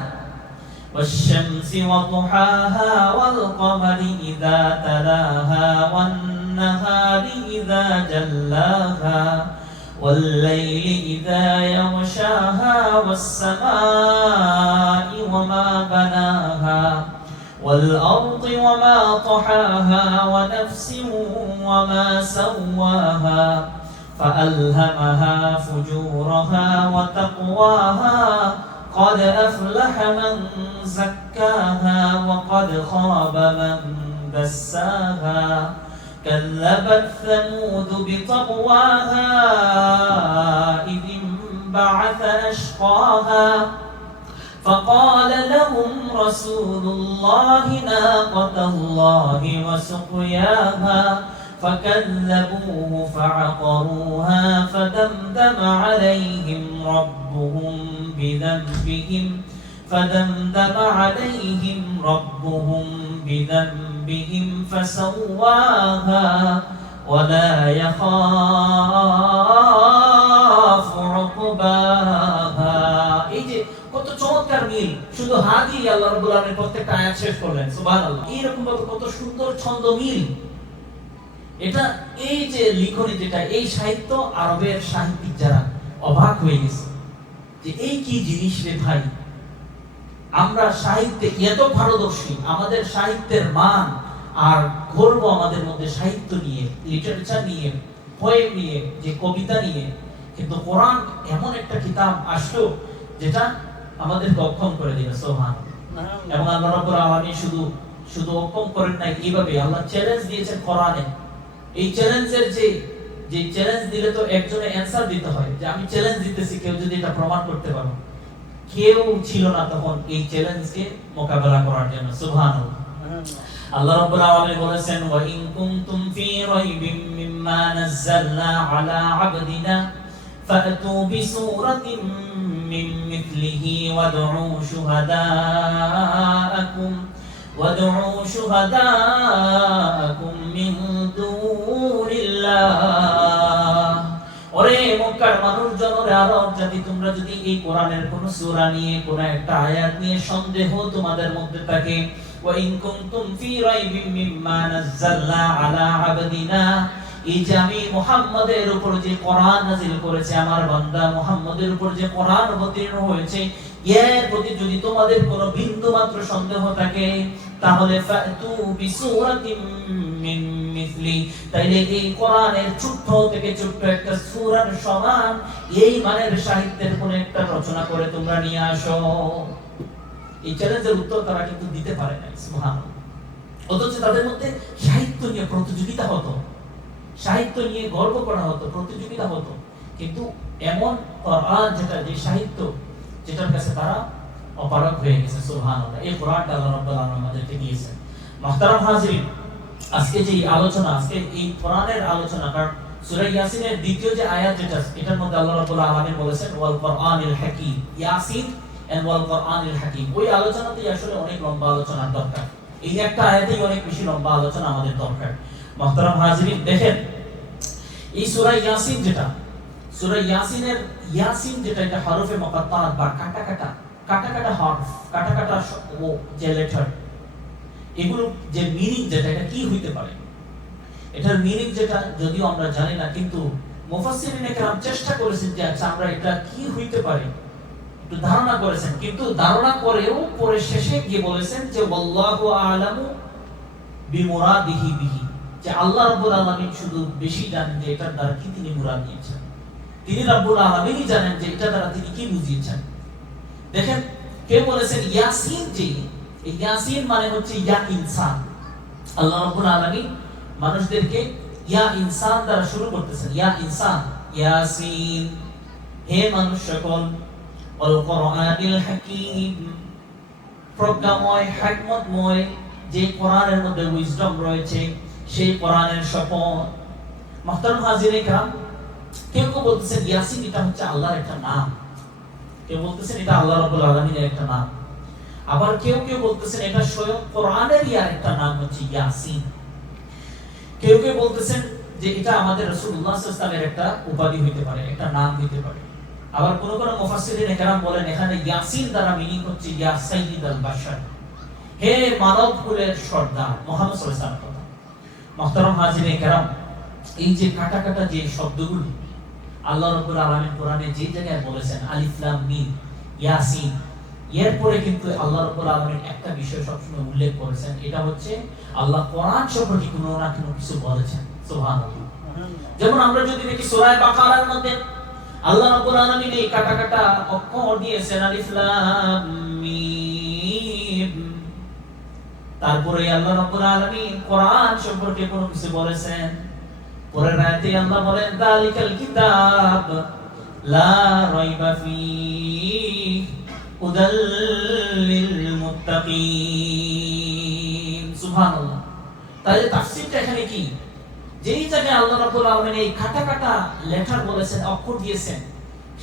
والشمس وضحاها والقمر إذا تلاها والنهار إذا جلاها والليل إذا يغشاها والسماء وما بناها والأرض وما طحاها ونفس وما سواها فألهمها فجورها وتقواها قد أفلح من زكاها وقد خاب من دساها كذبت ثمود بطغواها إذ انبعث أشقاها فقال لهم رسول الله ناقة الله وسقياها فكذبوه فعقروها فدمدم عليهم ربهم بذنبهم فسواها ولا يخاف عقباها. এই যে কত চমৎকার মিল, শুধু হাদি আল্লাহ রাব্বুল আলামিন প্রত্যেকটা আয়াত শেষ করলেন সুবহানাল্লাহ। এরকম ভাবে কত সুন্দর ছন্দ মিল। এটা এই যে লিখনি যেটা, এই সাহিত্য আরবের সাহিত্যিক যারা অবাক হয়ে গেছে যে এই কি জিনিস রে ভাই, আমরা সাহিত্যে এত পারদর্শী, আমাদের সাহিত্যের মান আর গর্ব আমাদের মধ্যে সাহিত্য নিয়ে, লিটারেচার নিয়ে, পোয়েম নিয়ে, যে কবিতা নিয়ে, কিন্তু কোরআন এমন একটা কিতাব আসলো যেটা আমাদেরকে অক্ষম করে দিবে সুবহানাল্লাহ। এবং আল্লাহ রাব্বুল আলামিন শুধু অক্ষম করেন নাই, এইভাবে আল্লাহ চ্যালেঞ্জ দিয়েছেন কোরআনে। এই চ্যালেঞ্জের যে চ্যালেঞ্জ দিলে তো একজনে অ্যানসার দিতে হয়, যে আমি চ্যালেঞ্জ দিতেছি, কেউ যদি এটা প্রমাণ করতে পারো। কেউ ছিল না তখন এই চ্যালেঞ্জকে মোকাবেলা করার জন্য সুবহানাল্লাহ। আল্লাহ রাব্বুল আলামিন বলেছেন, ওয়া ইন কুনতুম ফি রাইবিম মিম্মা নাযালনা আলা আবদিনা ফাতু বিসূরাতিন মিন মিথলিহি ওয়াদউ শুহাদাআকুম মিন দুনিল্লাহ। ওরে মক্কার মানুষজন, আরব জাতি, তোমরা যদি এই কোরআনের কোন সূরা নিয়ে, কোন একটা আয়াত নিয়ে সন্দেহ তোমাদের মধ্যে থাকে, ওয়া ইন কুনতুম ফি রাইবিম মিম্মা নাযালনা আলা আবদিনা, এই যে আমি মুহাম্মাদের উপর যে কোরআন নাযিল করেছে, আমার বান্দা মুহাম্মাদের উপর যে কোরআন অবতীর্ণ হয়েছে, এর প্রতি যদি তোমাদের কোনো বিন্দু মাত্র সন্দেহ থাকে, তাহলে ফাতু বিসূরাতিম মিন মিথলি, তাইলে এই কোরআনের ছোট্ট থেকে ছোট্ট একটা সূরার সমান এই মানের সাহিত্যের কোন একটা রচনা করে তোমরা নিয়ে আসো। এই চ্যালেঞ্জের উত্তর তারা কিন্তু দিতে পারে না সুবহানাল্লাহ। অথচ তাদের মধ্যে সাহিত্য নিয়ে প্রতিযোগিতা হতো, সাহিত্য নিয়ে গর্ব করা হতো, প্রতিযোগিতা হতো, কিন্তু এমন কোরআন যেটা, যে সাহিত্য যেটার কাছে তারা অপারগ হয়ে গেছে সুবহানাল্লাহ। এই কোরআনটা আল্লাহ রাব্বুল আলামিন আমাদেরকে দিয়েছেন। মুহতারাম হাজিরিন, আজকে যে আলোচনা, আজকে এই কোরআনের আলোচনা, কারণ সূরা ইয়াসিনের দ্বিতীয় যে আয়াত যেটা, এটার মধ্যে আল্লাহ রাব্বুল আলামিন বলেছেন ওয়াল কোরআনিল হাকীম, ইয়াসিন এন্ড ওয়াল কোরআনিল হাকীম। ওই আলোচনাতেই আসলে অনেক লম্বা আলোচনার দরকার, এই একটা আয়াতেই অনেক বেশি লম্বা আলোচনা আমাদের দরকার। মুহতারাম হাজিরিন, দেখেন এই সূরা ইয়াসিন যেটা, সূরা ইয়াসিনের ইয়াসিন যেটা, এটা হরফে মুকাত্তাআত বা কাটা কাটা হরফ, কাটা কাটা ও যে লেটার, এগুলো যে মিনিং যেটা, এটা কি হইতে পারে, এটার মিনিং যেটা যদিও আমরা জানি না, কিন্তু মুফাসসিরিনে কেরাম চেষ্টা করেছেন যে আচ্ছা আমরা এটা কি হইতে পারে একটু ধারণা করেছেন, কিন্তু ধারণা করেও পরে শেষে গিয়ে বলেছেন যে আল্লাহু আ'লামু বিমুরাদিহি বিহি, যে আল্লাহ রাব্বুল আলামিন শুধু বেশি জানেন যে এটার দ্বারা কি তিনি মুরাদ নিয়েছেন, তিনি রাব্বুল আলামিনই জানেন যে এটা দ্বারা তিনি কি বুঝিয়েছেন। দেখেন কে বলেছেন ইয়াসিন, যে ইয়াসিন মানে হচ্ছে ইয়া ইনসান। আল্লাহ রাব্বুল আলামিন মানুষদেরকে ইয়া ইনসান দ্বারা শুরু করতেছেন, ইয়া ইনসান ইয়াসিন, হে মানুষ সকল, আল কোরআনিল হাকীম, প্রজ্ঞাময় হিকমতময় যে কোরআনের মধ্যে উইজডম রয়েছে, সেই কোরআনের শপথ। মুহতারাম হাজিরিন کرام, কেউ কেউ বলতেছেন ইয়াসিন এটা হচ্ছে আল্লাহর একটা নাম, কেউ বলতেছেন এটা আল্লাহ রাব্বুল আলামিনের একটা নাম, আবার কেউ কেউ বলতেছেন এটা স্বয়ং কোরআনেরই আরেকটা নাম হচ্ছে ইয়াসিন। কেউ কেউ বলতেছেন যে এটা আমাদের রাসূলুল্লাহ সাল্লাল্লাহু আলাইহি ওয়াসাল্লামের একটা উপাধি হইতে পারে, একটা নাম হইতে পারে। আবার কোন কোন মুফাসসিরিন کرام বলেন এখানে ইয়াসিন দ্বারা মিনিং হচ্ছে ইয়া সাইয়্যিদুল বাশার, হে মানব কুলের সর্দার মুহাম্মদ সাল্লাল্লাহু আলাইহি ওয়াসাল্লাম। মুহতারাম হাজিরিন کرام, এই যে কাটা কাটা যে শব্দগুলো আল্লাহ রাব্বুল আলামিন কোরআনে যে জায়গায় বলেছেন আলিফ লাম মিম ইয়াসিন, এরপরে কিন্তু আল্লাহ রাব্বুল আলামিন একটা বিষয় সবসময় উল্লেখ করেছেন, এটা হচ্ছে আল্লাহ কোরআন সম্পর্কে কোনো না কোনো কিছু বলেছেন সুবহানাল্লাহ। যেমন আমরা যদি দেখি সূরা বাকারার মধ্যে আল্লাহ রাব্বুল আলামিন এই কাটা কাটা অক্ষর দিয়েছেন আলিফ লাম মিম, তারপরে আল্লাহ রাব্বুল আলামিন কোরআন সম্পর্কে কোনো কিছু বলেছেন। পরের আয়াতে আল্লাহ বলেন যালিকাল কিতাব লা রাইবা ফীহি হুদাল লিল মুত্তাকিন। সুবহানাল্লাহ। তাহলে তাফসীরটা এখানে কি, যেই জায়গায় আল্লাহ রাব্বুল আলামিন এই কাটা কাটা লেটার বলেছেন, অক্ষর দিয়েছেন,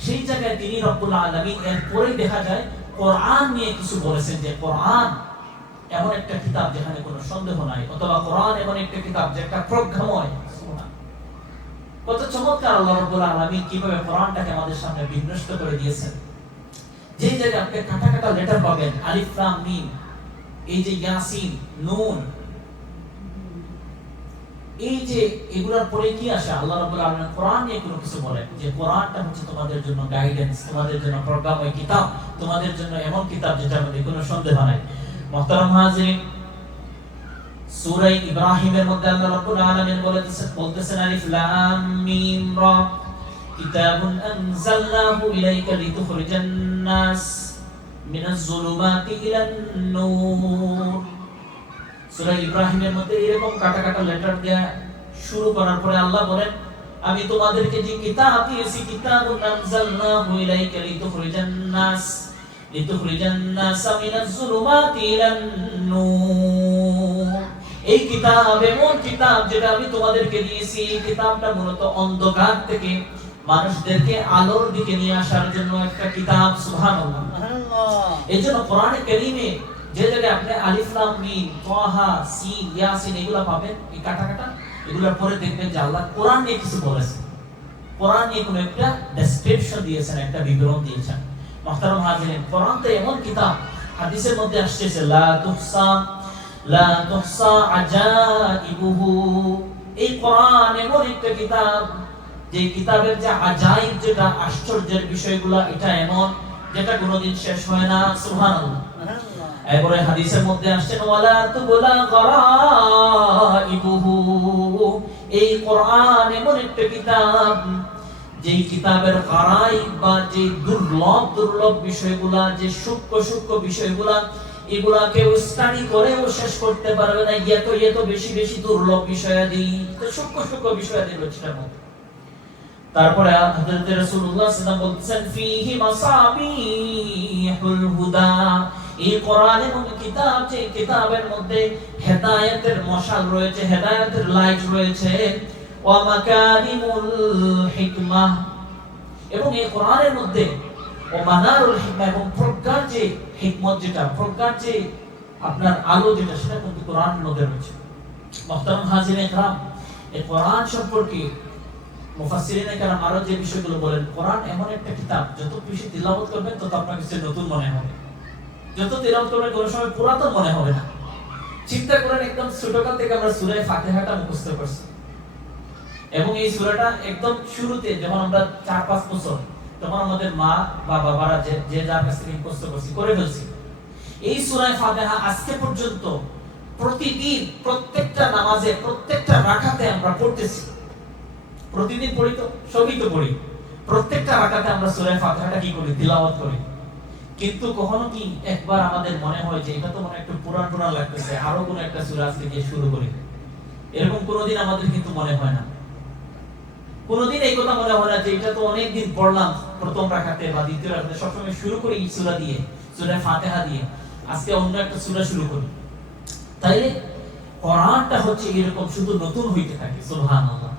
সেই জায়গায় তিনি রব্বুল আলামিন এরপরে দেখা যায় কোরআন নিয়ে কিছু বলেছেন, যে কোরআন এমন একটা কিতাব যেখানে কোনো সন্দেহ নাই, অথবা কোরআন এমন একটা কিতাব যে একটা প্রজ্ঞাময়। কত চমৎকার আল্লাহ রাব্বুল আলামিন কিভাবে কোরআনটাকে আমাদের সামনে বিন্যস্ত করে দিয়েছেন। যেই জায়গায় আপনি কাটা কাটা লেটার পাবেন, আলিফ লাম মিম, এই যে ইয়াসিন, নুন, এই যে এগুলোর পরে কি আসে, আল্লাহ রাব্বুল আলামিন কোরআন নিয়ে কোনো কিছু বলেন যে কোরআনটা হচ্ছে তোমাদের জন্য গাইডেন্স, তোমাদের জন্য প্রজ্ঞাময় কিতাব, তোমাদের জন্য এমন কিতাব যেটার মধ্যে কোনো সন্দেহ নাই। মুহতারাম হাজিরিন, সূরা ইব্রাহিমের মধ্যে আল্লাহ রাব্বুল আলামিন বলতেছেন আলিফ লাম মিম রা কিতাবুন আনজালনাহু ইলাইকা লিতুখরিজান নাস মিনাজ যুলুমাতি ইলান নূর। সূরা ইব্রাহিমের মধ্যে এরকম কাটা কাটা লেটার দেয়া শুরু করার পরে আল্লাহ বলেন, আমি তোমাদেরকে যে কিতাব দিয়েছি, কিতাবুন আনজালনাহু ইলাইকা লিতুখরিজান নাস মিনাজ যুলুমাতি ইলান নূর। এই কিতাব এমন কিতাব যেটা আমি তোমাদেরকে দিয়েছি, এই কিতাবটা মূলত অন্ধকার থেকে মানুষদেরকে আলোর দিকে নিয়ে আসার জন্য একটা কিতাব। সুবহানাল্লাহ। এইজন্য কোরআনে কারীমে যে জায়গায় আপনি আলিফ লাম মিম তাহা সিন ইয়াসিন এগুলা পাবেন, এই কাটা কাটা, এগুলোর পরে দেখবেন যে আল্লাহ কোরআন নিয়ে কিছু বলেছেন, কোরআন নিয়ে কোনো একটা ডেসক্রিপশন দিয়েছেন, একটা বিবরণ দিয়েছেন। মুহতারাম হাজিরিন, কোরআন তো এমন কিতাব, হাদিসের মধ্যে আসছে লা তুহসা আজাইবুহু। এই কোরআন এমন একটা কিতাব, যে কিতাবের যে আজাইব, যেটা আশ্চর্যের বিষয়গুলো, এটা এমন যেটা কোনোদিন শেষ হয় না। সুবহানাল্লাহ। এরপরে হাদিসের মধ্যে আসছে ওয়ালা তুবলা গরাইবুহু। এই কোরআন এমন একটা কিতাব, যেই কিতাবের গরাইব বা যে দুর্লভ বিষয়গুলা, যে সূক্ষ্ম বিষয়গুলা, এগুলা কেউ স্টাডি করেও শেষ করতে পারবে না। এত বেশি দুর্লভ বিষয়াদি, তো সূক্ষ্ম বিষয়াদি রয়েছে। তারপরে হযরত রাসূলুল্লাহ সাল্লাল্লাহু আলাইহি ওয়াসাল্লাম বলতেছেন ফীহি মাসাবিহুল হুদা। এই কোরআন এমন কিতাব, যে কিতাবের মধ্যে হেদায়েতের মশাল রয়েছে, হেদায়েতের লাইট রয়েছে, ওয়া মাকারিমুল হিকমাহ, এবং এই কোরআনের মধ্যে ও মানারুল হিকমা, এবং প্রজ্ঞার যে হিকমত, যেটা প্রজ্ঞার যে আপনার আলো, যেটা সেটা কিন্তু কোরআনের মধ্যে রয়েছে। মুহতারাম হাজিরিন کرام, এই কোরআন সম্পর্কে মুফাসসিরিন کرام আরো যে বিষয়গুলো বলেন, কোরআন এমন একটা কিতাব, যত বেশি তিলাওয়াত করবেন তত আপনার কাছে নতুন মনে হবে, যত তিলাওয়াত করবেন কোনো সময় পুরাতন মনে হবে না। চিন্তা করেন, একদম ছোটকাল থেকে আমরা সূরা ফাতিহাটা মুখস্থ করছি, এবং এই সূরাটা একদম শুরুতে যখন আমরা 4-5 বছর, তখন আমাদের মা বা বাবারা যে যার কাছ থেকে মুখস্থ করে ফেলছি। এই সূরা ফাতিহা আজকে পর্যন্ত প্রতিদিন প্রত্যেকটা নামাজে, প্রত্যেকটা রাকাতে আমরা পড়তেছি। প্রতিদিন পড়ি তো, সবই তো পড়ি, প্রত্যেকটা রাকাতে আমরা সূরা ফাতিহাটা কি করি, তিলাওয়াত করি। কিন্তু কখনো কি একবার আমাদের মনে হয় যে এটা তো মনে একটু পুরান লাগতেছে, আরো কোনো একটা সূরা আজকে দিয়ে শুরু করি? এরকম কোনোদিন আমাদের কিন্তু মনে হয় না। কোনোদিন এই কথা মনে হয় না যে এটা তো অনেক দিন পড়লাম, প্রথম রাকাতে বা দ্বিতীয় রাকাতে সবসময় শুরু করি এই সূরা দিয়ে, সূরা ফাতিহা দিয়ে, আজকে অন্য একটা সূরা শুরু করি। তাইলে কোরআনটা হচ্ছে এরকম, শুধু নতুন হইতে থাকে। সুবহানাল্লাহ।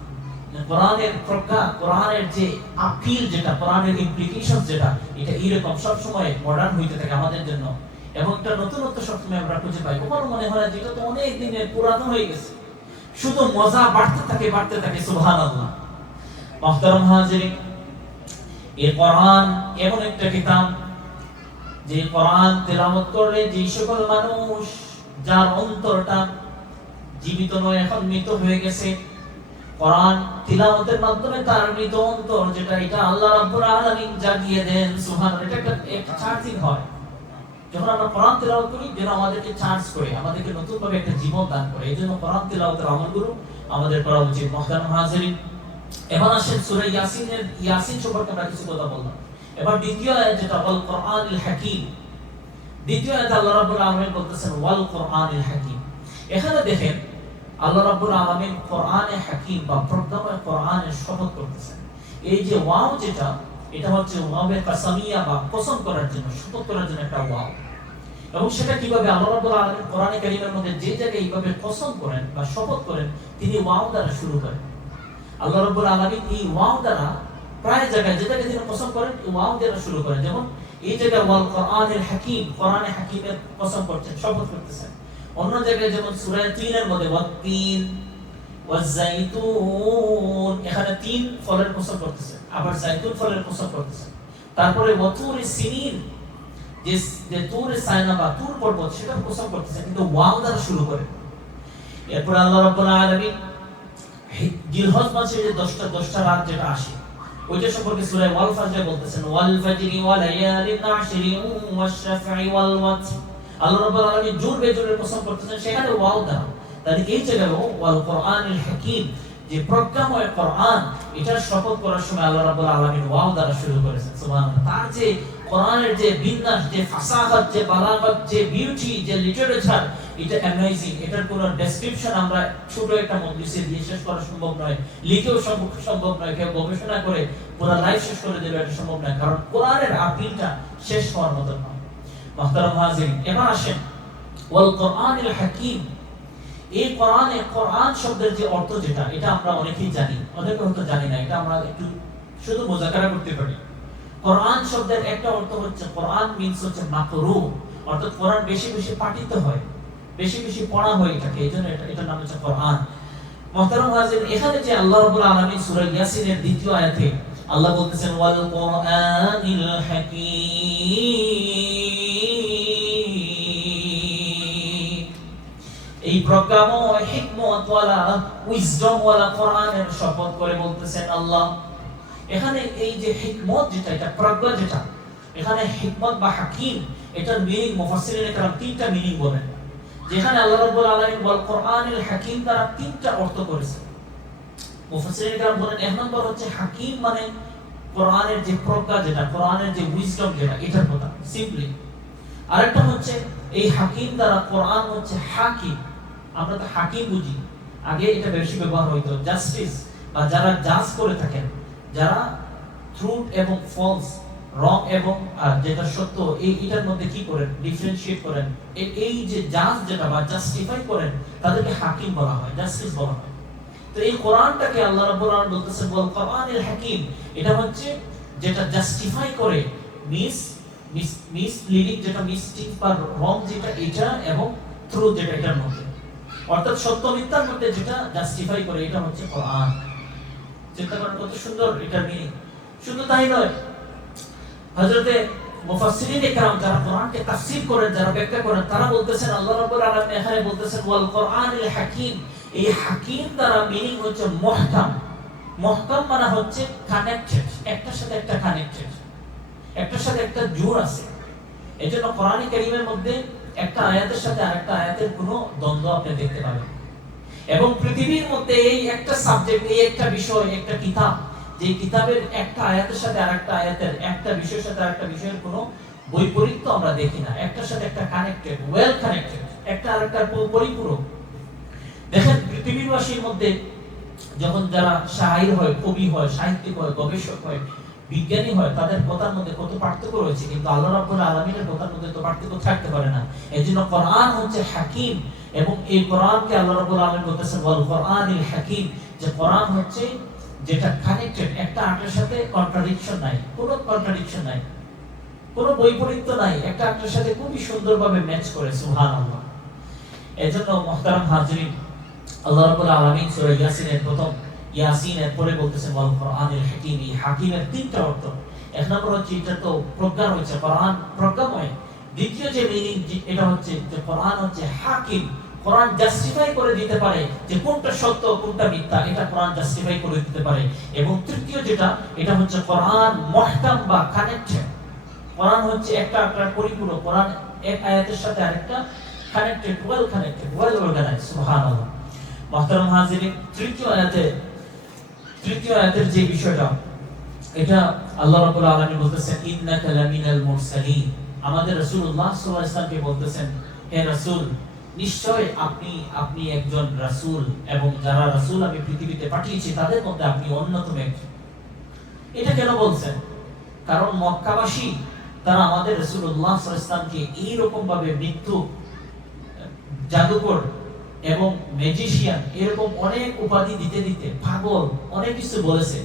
কোরআনের প্রজ্ঞা, কোরআনের যে আপিল, যেটা কোরআনের ইমপ্লিকেশন, যেটা এটা এরকম সব সময় মডার্ন হইতে থাকে আমাদের জন্য, এবং একটা নতুনত্ব সবসময় আমরা খুঁজে পাই। কখনো মনে হয় যে এটা তো অনেক দিনের পুরাতন হয়ে গেছে, শুধু মজা বাড়তে থাকে। সুবহানাল্লাহ। মুহতারাম হাজিরিন, এই কোরআন এমন একটা কিতাব, যে কোরআন তেলাওয়াত করলে যে সকল মানুষ যার অন্তরটা জীবিত নয়, এখন মৃত হয়ে গেছে, কোরআন তিলাওয়াতের মাধ্যমে তার মৃত অন্তর, যেটা এটা আল্লাহ রাব্বুল আলামিন জাগিয়ে দেন। সুবহানাল্লাহ। এটা একটা চার্জিং হয় যখন আমরা কোরআন তিলাওয়াত করি, যেন আমাদেরকে চার্জ করে, আমাদেরকে নতুন ভাবে একটা জীবন দান করে। এইজন্য কোরআন তিলাওয়াতের আমলগুলো আমাদের করা উচিত। মুহতারাম হাজিরিন, এবার আসেন সূরা ইয়াসিন সম্পর্কে আমরা কিছু কথা বললাম। এবার দ্বিতীয় আয়াত, যেটা ওয়াল কোরআনিল হাকীম, দ্বিতীয় আয়াতে আল্লাহ রাব্বুল আলামিন বলতেছেন ওয়াল কোরআনিল হাকীম। এখানে দেখেন আল্লাহ রাব্বুল আলামিন কোরআনে হাকীম বা প্রজ্ঞাময় কোরআনের শপথ করতেছেন। এই যে ওয়াও, যেটা এটা হচ্ছে ওয়াবে কাসামিয়া বা কসম করার জন্য, শপথ করার জন্য একটা ওয়াও। এবং সেটা কিভাবে আল্লাহ রাব্বুল আলামিন কোরআনে কারীমের মধ্যে যে জায়গায় এইভাবে কসম করেন বা শপথ করেন, তিনি ওয়াও দ্বারা শুরু করেন। আল্লাহ রাব্বুল আলামিন এই ওয়াও দ্বারা প্রায় জায়গায় যে জায়গায় তিনি কসম করেন ওয়াও দ্বারা শুরু করেন। যেমন এই জায়গায় ওয়াল কোরআনিল হাকিম, কোরআনে হাকিমের কসম করছেন, শপথ করতেছেন। অন্য জায়গায় যেমন সূরা তিনের মধ্যে ওয়াত-তিন ওয়াজ-যাইতুন, এখানে তিন ফলের কসম করতেছেন, আবার যাইতুন ফলের কসম করতেছেন। তারপরে ওয়াতুরি সিনিন, যে তুরে সাইনা বা তুর পর্বত সেটার কসম করতেছেন, কিন্তু ওয়াও দ্বারা শুরু করে। এরপর আল্লাহ রাব্বুল আলামিন জিলহজ মাসে যে 10টা রাত যেটা আসে ওইটা সম্পর্কে সূরা ওয়াল ফাজরে বলতেছেন, ওয়াল ফাজরি ওয়া লায়ালিন আশরিন ওয়াশ-শাফঈ ওয়াল ওয়াতর। আল্লাহ রাব্বুল আলামিন জোর বেজোরে কসম করতেছেন, সেখানে ওয়াও দ্বারা। তাহলে এই জায়গায় ওয়াল কোরআনিল হাকিম, যে প্রজ্ঞাময় কোরআন, এটার শপথ করার সময় আল্লাহ রাব্বুল আলামিন ওয়াও দ্বারা শুরু করেছেন। সুবহানাল্লাহ। তার যে কোরআনের যে বিন্যাস, যে ফাসাহাত, যে বালাগাত, যে বিউটি, যে লিটারেচার, এটা অ্যামেজিং। এটার কোনো ডেসক্রিপশন আমরা ছোট একটা মজলিসে দিয়ে শেষ করা সম্ভব নয়, লিখেও সম্ভব নয়, কেউ গবেষণা করে পুরো লাইফ শেষ করে দেবে এটা সম্ভব নয়, কারণ কোরআনের আপিলটা শেষ হওয়ার মতো নয়। মুহতারাম হাজিরিন, এবার আসেন ওয়াল কোরআনিল হাকিম। এই কোরআন শব্দের যে অর্থ যেটা, এটা আমরা অনেকেই জানি, অনেকে হয়তো জানি না। এটা আমরা একটু শুধু মুযাকারা করতে পারি। কোরআন শব্দের একটা অর্থ হচ্ছে, কোরআন মিন্স হচ্ছে মাকরু, অর্থাৎ কোরআন বেশি বেশি পাঠিত হয়, বেশি বেশি পড়া হয় এটাকে, এইজন্য এটার নাম হচ্ছে কোরআন। মুহতারাম হাজিরিন, এখানে যে আল্লাহ রাব্বুল আলামিন সূরা ইয়াসিনের 2য় আয়াতে আল্লাহ বলতেছেন ওয়াল কোরআনিল হাকীম, এই প্রজ্ঞাময় হিকমত ওয়ালা উইজডম ওয়ালা কোরআনের শপথ করে বলতেছেন আল্লাহ। এখানে এই যে হিকমত যেটা, এটা প্রজ্ঞা যেটা, এখানে হিকমত বা হাকিম, এটার মিনিং মুফাসসিরিনে কেরাম 3টা মিনিং বলেন। যেখানে আল্লাহ রাব্বুল আলামিন ওয়াল কোরআনিল হাকিম দ্বারা 3টা অর্থ করেছেন। মুফাসসিরিনে কেরাম বলেন, এক নম্বর হচ্ছে হাকিম মানে কোরআনের যে প্রজ্ঞা যেটা, কোরআনের যে উইজডম যেটা, এটার কথা সিম্পলি। আরেকটা হচ্ছে এই হাকিম দ্বারা কোরআন হচ্ছে হাকিম। আমরা তো হাকিম বুঝি, আগে এটা বেশি ব্যবহার হইতো জাস্টিস, বা যারা জাজ করে থাকেন, যারা ট্রুথ এবং ফলস, রং এবং যেটা সত্য, এইটার মধ্যে কি করেন, ডিফারেন্সিয়েট করেন, এই যে জাজ যেটা বা জাস্টিফাই করেন, তাদেরকে হাকিম বলা হয়, জাস্টিস বলা হয়। তো এই কোরআনটাকে আল্লাহ রাব্বুল আলামিন বলতেছেন ওয়াল কোরআনিল হাকিম, এটা হচ্ছে যেটা জাস্টিফাই করে মিসলিডিং যেটা, মিস্টেক বা রং যেটা, এটা এবং ট্রুথ যেটা, এটার মধ্যে, অর্থাৎ সত্য মিথ্যার মধ্যে যেটা জাস্টিফাই করে, এটা হচ্ছে কোরআন। চিন্তা করেন কত সুন্দর এটার মিনিং। শুধু তাই নয়, হযরতে মুফাসসিরিনে কেরাম যারা কোরআনকে তাফসীর করেন, যারা ব্যাখ্যা করেন, তারা বলতেছেন আল্লাহ রাব্বুল আলামিন এখানে বলতেছেন ওয়াল কোরআনিল হাকিম, এই হাকিম দ্বারা মিনিং হচ্ছে মুহকাম। মুহকাম মানে হচ্ছে কানেক্টেড, একটার সাথে একটা কানেক্টেড, একটার সাথে একটা জোড় আছে। এজন্য কোরআনে কারীমের মধ্যে একটা আয়াতের সাথে আরেকটা আয়াতের কোনো দ্বন্দ্ব আপনি দেখতে পাবেন। এবং পৃথিবীর মধ্যে এই একটা সাবজেক্ট, এই একটা বিষয়, একটা কিতাব, যে কিতাবের একটা আয়াতের সাথে আরেকটা আয়াতের, একটা বিষয়ের সাথে আরেকটা বিষয়ের কোনো বৈপরীত্য আমরা দেখি না। একটার সাথে একটা কানেক্টেড, ওয়েল কানেক্টেড, একটা আরেকটার পরিপূরক। দেখেন পৃথিবীবাসীর মধ্যে যখন যারা শায়র হয়, কবি হয়, সাহিত্যিক হয়, গবেষক হয়, বিজ্ঞানী হয়, তাদের কথার মধ্যে কত পার্থক্য রয়েছে, কিন্তু আল্লাহ রাব্বুল আলামিনের কথার মধ্যে তো পার্থক্য থাকতে পারে না। এজন্য কোরআন হচ্ছে হাকিম, এবং এই কোরআনকে আল্লাহ রাব্বুল আলামিন বলতেছেন ওয়াল কোরআনিল হাকিম, যে কোরআন হচ্ছে যেটা কানেক্টেড, একটা আরেকটার সাথে কন্ট্রাডিকশন নাই, কোনো কন্ট্রাডিকশন নাই, কোনো বৈপরীত্য নাই, একটা আরেকটার সাথে খুবই সুন্দরভাবে ম্যাচ করে। সুবহানাল্লাহ। এজন্য মুহতারাম হাজিরিন, আল্লাহ রাব্বুল আলামিন সূরা ইয়াসিনের প্রথম ইয়াসিনের পরে বলতেছেন ওয়াল কোরআনিল হাকিম, এই হাকিমের 3টা অর্থ। এক নম্বর হচ্ছে এটা তো প্রজ্ঞা হচ্ছে, কোরআন প্রজ্ঞাময়। দ্বিতীয় যে মিনিং, এটা হচ্ছে যে কোরআন হচ্ছে হাকিম, কোরআন জাস্টিফাই করে দিতে পারে যে কোনটা সত্য কোনটা মিথ্যা, এটা কোরআন জাস্টিফাই করে দিতে পারে। এবং তৃতীয় যেটা, এটা হচ্ছে কোরআন মুহকাম বা কানেক্টেড, কোরআন হচ্ছে একটা একটা পরিপূরক, কোরআন এক আয়াতের সাথে আরেকটা কানেক্টেড, ওয়েল অর্গানাইজড। সুবহানাল্লাহ। মুহতারাম হাজিরিন, তৃতীয় আয়াতের যে বিষয়টা, এটা আল্লাহ রাব্বুল আলামিন বলতেছেন ইন্নাকা লামিনাল মুরসালিন, আমাদের রাসূলুল্লাহ সাল্লাল্লাহু আলাইহি ওয়াসাল্লামকে বলতেছেন, হে রাসূল, নিশ্চয় আপনি একজন রাসূল, এবং যারা রাসূল আমি পৃথিবীতে পাঠিয়েছি তাদের মধ্যে আপনি অন্যতম একজন। এটা কেন বলছেন? কারণ মক্কাবাসী তারা আমাদের রাসূলুল্লাহ সাল্লাল্লাহু আলাইহি ওয়াসাল্লামকে এইরকম ভাবে মৃত্যু, জাদুকর এবং ম্যাজিশিয়ান এরকম অনেক উপাধি দিতে দিতে পাগল অনেক কিছু বলেছে।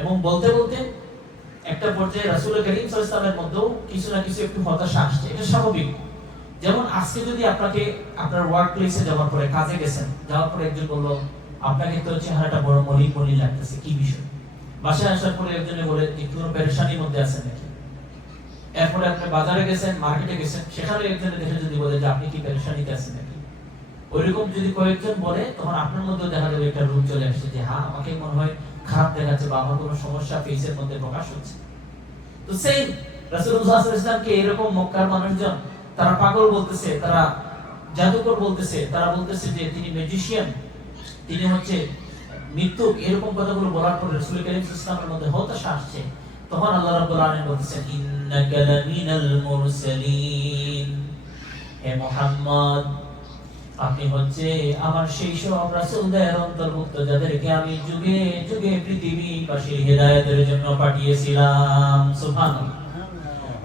এবং বলতে বলতে একটা পর্যায়ে রাসূল করিম সাল্লাল্লাহু আলাইহি ওয়াসাল্লামের মধ্যেও কিছু না কিছু একটু হতাশা আসছে। এটা স্বাভাবিক। যেমন আজকে যদি আপনাকে আপনার ওয়ার্ক প্লেসে যাওয়ার পরে, কাজে গেছেন, যাওয়ার পরে একজন বললো আপনাকে তো চেহারাটা বড় মলিন মলিন লাগতেছে, কি বিষয়? বাসায় আসার পরে একজনে বলে একটু পেরেশানির মধ্যে আছেন নাকি। এরপরে আপনি বাজারে গেছেন, মার্কেটে গেছেন, সেখানে একজনে দেখে যদি বলে যে আপনি কি পেরেশানিতে আছেন নাকি, ওইরকম যদি কয়েকজন বলে, তখন আপনার মধ্যে দেখা যাবে একটা রূপ চলে আসছে যে হ্যাঁ, আমাকে মনে হয় খারাপ দেখাচ্ছে বা আমার কোনো সমস্যা ফেসের মধ্যে প্রকাশ হচ্ছে। তো সেম রাসূলুল্লাহ সাল্লাল্লাহু আলাইহি ওয়াসাল্লামকে এরকম মক্কার মানুষজন তারা পাগল বলতেছে, তারা জাদুকর বলতেছে, তারা বলতেছে যে তিনি ম্যাজিশিয়ান, তিনি হচ্ছে মৃত্যু, এরকম কথাগুলো বলার পরে রাসূল করিম সাল্লাল্লাহু আলাইহি ওয়াসাল্লামের মধ্যে হতাশা আসছে। তখন আল্লাহ রাব্বুল আলামিন বলতেছেন ইন্নাকা লামিনাল মুরসালিন, হে মুহাম্মদ আপনি হচ্ছে আমার সেই সব রাসূলদের অন্তর্ভুক্ত যাদেরকে আমি যুগে যুগে পৃথিবীবাসীর হেদায়েতের জন্য পাঠিয়েছিলাম। সুবহানাল্লাহ।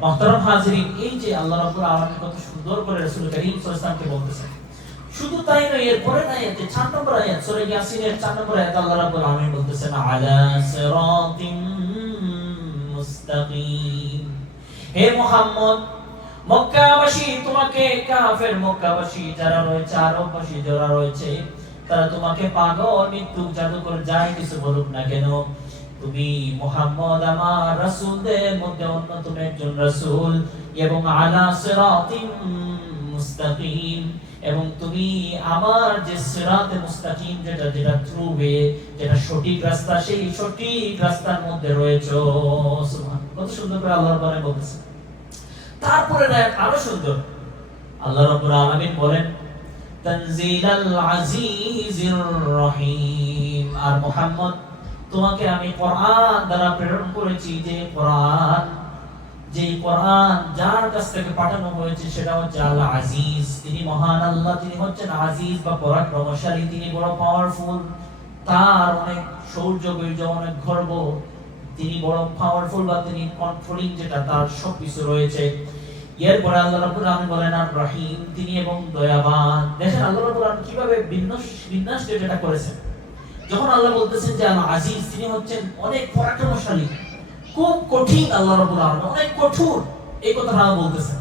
মুহতারাম হাজিরিন, এই যে আল্লাহ রাব্বুল আলামিন কত সুন্দর করে রাসূল করিম সাল্লাল্লাহু আলাইহি ওয়াসাল্লামকে বলতেছেন। শুধু তাই নয়, এর পরের আয়াতে 4 নম্বর আয়াত সূরা ইয়াসিনের 4 নম্বর আয়াতে আল্লাহ রাব্বুল আলামিন বলতেছেন আলা সিরাতিম মুস্তাকিম, হে মুহাম্মদ মক্কাবাসী তোমাকে, কাফের মক্কাবাসী যারা রয়েছে, আরববাসী যারা রয়েছে, তারা তোমাকে পাগল, মৃত্যু, জাদুকর যাই কিছু বলুক না কেন, তুমি মুহাম্মদ আমার রাসূলদের মধ্যে অন্যতম একজন রাসূল, এবং আলা সিরাতিম মুস্তাকিম, এবং তুমি আমার যে সিরাতে মুস্তাকিম, যেটা থ্রু ওয়ে, যেটা সঠিক রাস্তা, সেই সঠিক রাস্তার মধ্যে রয়েছো। সুবহানাল্লাহ। কত সুন্দর করে আল্লাহর বারে বলতেছে। তারপরে আয়াত আরো সুন্দর। আল্লাহ রাব্বুল আলামিন বলেন তানজিলাল আজিজির রহিম, আর মুহাম্মদ তোমাকে আমি কোরআন দ্বারা প্রেরণ করেছি, যে কোরআন যার কাছ থেকে পাঠানো হয়েছে সেটা হচ্ছে আল আজিজ, তিনি মহান আল্লাহ, তিনি হচ্ছেন আজিজ বা পরাক্রমশালী, তিনি বড় পাওয়ারফুল, তার অনেক শৌর্য বীর্য, অনেক গর্ব, তিনি বড় পাওয়ারফুল বা তিনি কন্ট্রোলিং, যেটা তার সবকিছু রয়েছে। এরপরে আল্লাহ রাব্বুল আলামিন বলেন আর রহিম, তিনি এবং দয়াবান। দেখেন আল্লাহ রাব্বুল আলামিন কিভাবে বিন্যাস যেটা করেছেন। যখন আল্লাহ বলতেছেন যে আল আজিজ, তিনি হচ্ছেন অনেক পরাক্রমশালী, খুব কঠিন, আল্লাহ রাব্বুল আলামিন অনেক কঠোর, এই কথাটা বলতেছেন।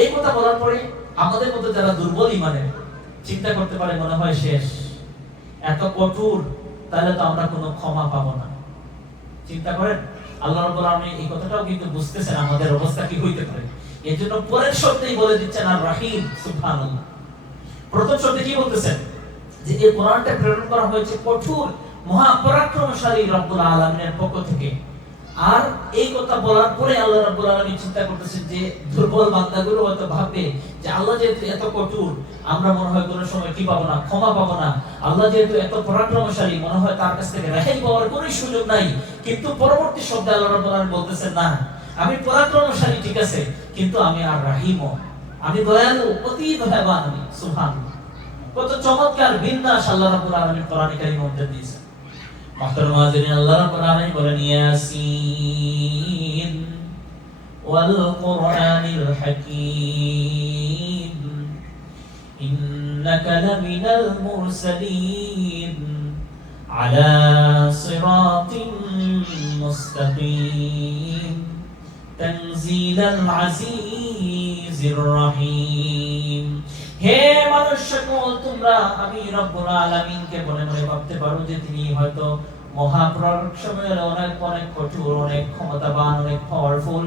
এই কথা বলার পরে আমাদের মধ্যে যারা দুর্বল ঈমানের, চিন্তা করতে পারে মনে হয় শেষ, এত কঠোর, তাহলে তো আমরা কোনো ক্ষমা পাবো না। চিন্তা করেন, আল্লাহ রাব্বুল আলামিন এই কথাটাও কিন্তু বুঝতেছেন আমাদের অবস্থা কি হইতে পারে। এজন্য পরের শব্দেই বলে দিচ্ছেন আর রহিম। সুবহানাল্লাহ। প্রথম শব্দে কি বলতেছেন যে এই কোরআনটা প্রেরণ করা হয়েছে কঠোর মহাপরাক্রমশালী রব্বুল আলামিনের পক্ষ থেকে। আর এই কথা বলার পরে আল্লাহ রাব্বুল আলামিন চিন্তা করতেছেন যে দুর্বল বান্দাগুলো হয়তো ভাববে যে আল্লাহ যেহেতু এত কঠোর, আমরা মনে হয় কোনো সময় কি পাবো না, ক্ষমা পাবো না। আল্লাহ যেহেতু এত পরাক্রমশালী, মনে হয় তার কাছ থেকে রেহাই পাওয়ার কোনো সুযোগ নাই। কিন্তু পরবর্তী শব্দে আল্লাহ রাব্বুল আলামিন বলতেছেন না, আমি পরাক্রমশালী ঠিক আছে, কিন্তু আমি আর রাহিমও, আমি দয়ালু, অতি দয়াবান আমি। সুবহানাল্লাহ। কত চমৎকার বিন্যাস আল্লাহ রাব্বুল আলামিন কোরআনে কারীমের মধ্যে দিয়েছেন। মুহতারাম হাজিরিন, আল্লাহ রাব্বুল আলামিন বলেন ইয়াসিন ওয়াল কুরআনিল হাকীম ইন্নাকা লামিনাল মুরসালিন আলা সিরাতিম মুস্তাকিম তানজিলাল আজিজির রহিম। হে মানুষ সকল, তোমরা আমি রব্বুল আলামিনকে মনে মনে ভাবতে পারো যে তিনি হয়তো মহাপ্রজ্ঞাময়, অনেক অনেক কঠোর, অনেক ক্ষমতাবান, অনেক পাওয়ারফুল,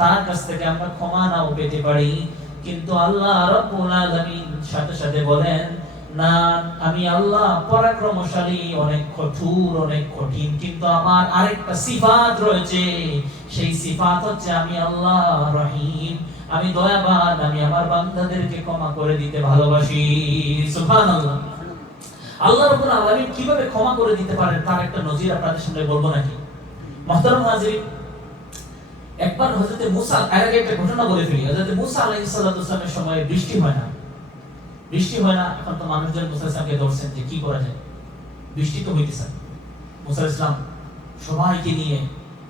তার কাছ থেকে আমরা ক্ষমা নাও পেতে পারি। কিন্তু আল্লাহ রব্বুল আলামিন সাথে সাথে বলেন না, আমি আল্লাহ পরাক্রমশালী, অনেক কঠোর, অনেক কঠিন, কিন্তু আমার আরেকটা সিফাত রয়েছে, সেই সিফাত হচ্ছে আমি আল্লাহ রহিম, আমি দয়াবান, আমি আমার বান্দাদেরকে ক্ষমা করে দিতে ভালোবাসি। সুবহানাল্লাহ। আল্লাহ রাব্বুল আলামিন কিভাবে ক্ষমা করে দিতে পারেন তার একটা নজির আপনাদের সামনে বলবো নাকি? মুহতারাম হাজিরিন, একবার হযরত মুসা, এর আগে একটা ঘটনা বলে ফেলি। হযরত মুসা আলাইহিস সালামের সময় বৃষ্টি হয় না। এখন তো মানুষজন মুসা সাহেবকে ধরছেন যে কি করা যায়, বৃষ্টি তো হইতেছে। মুসা ইসলাম সবাইকে নিয়ে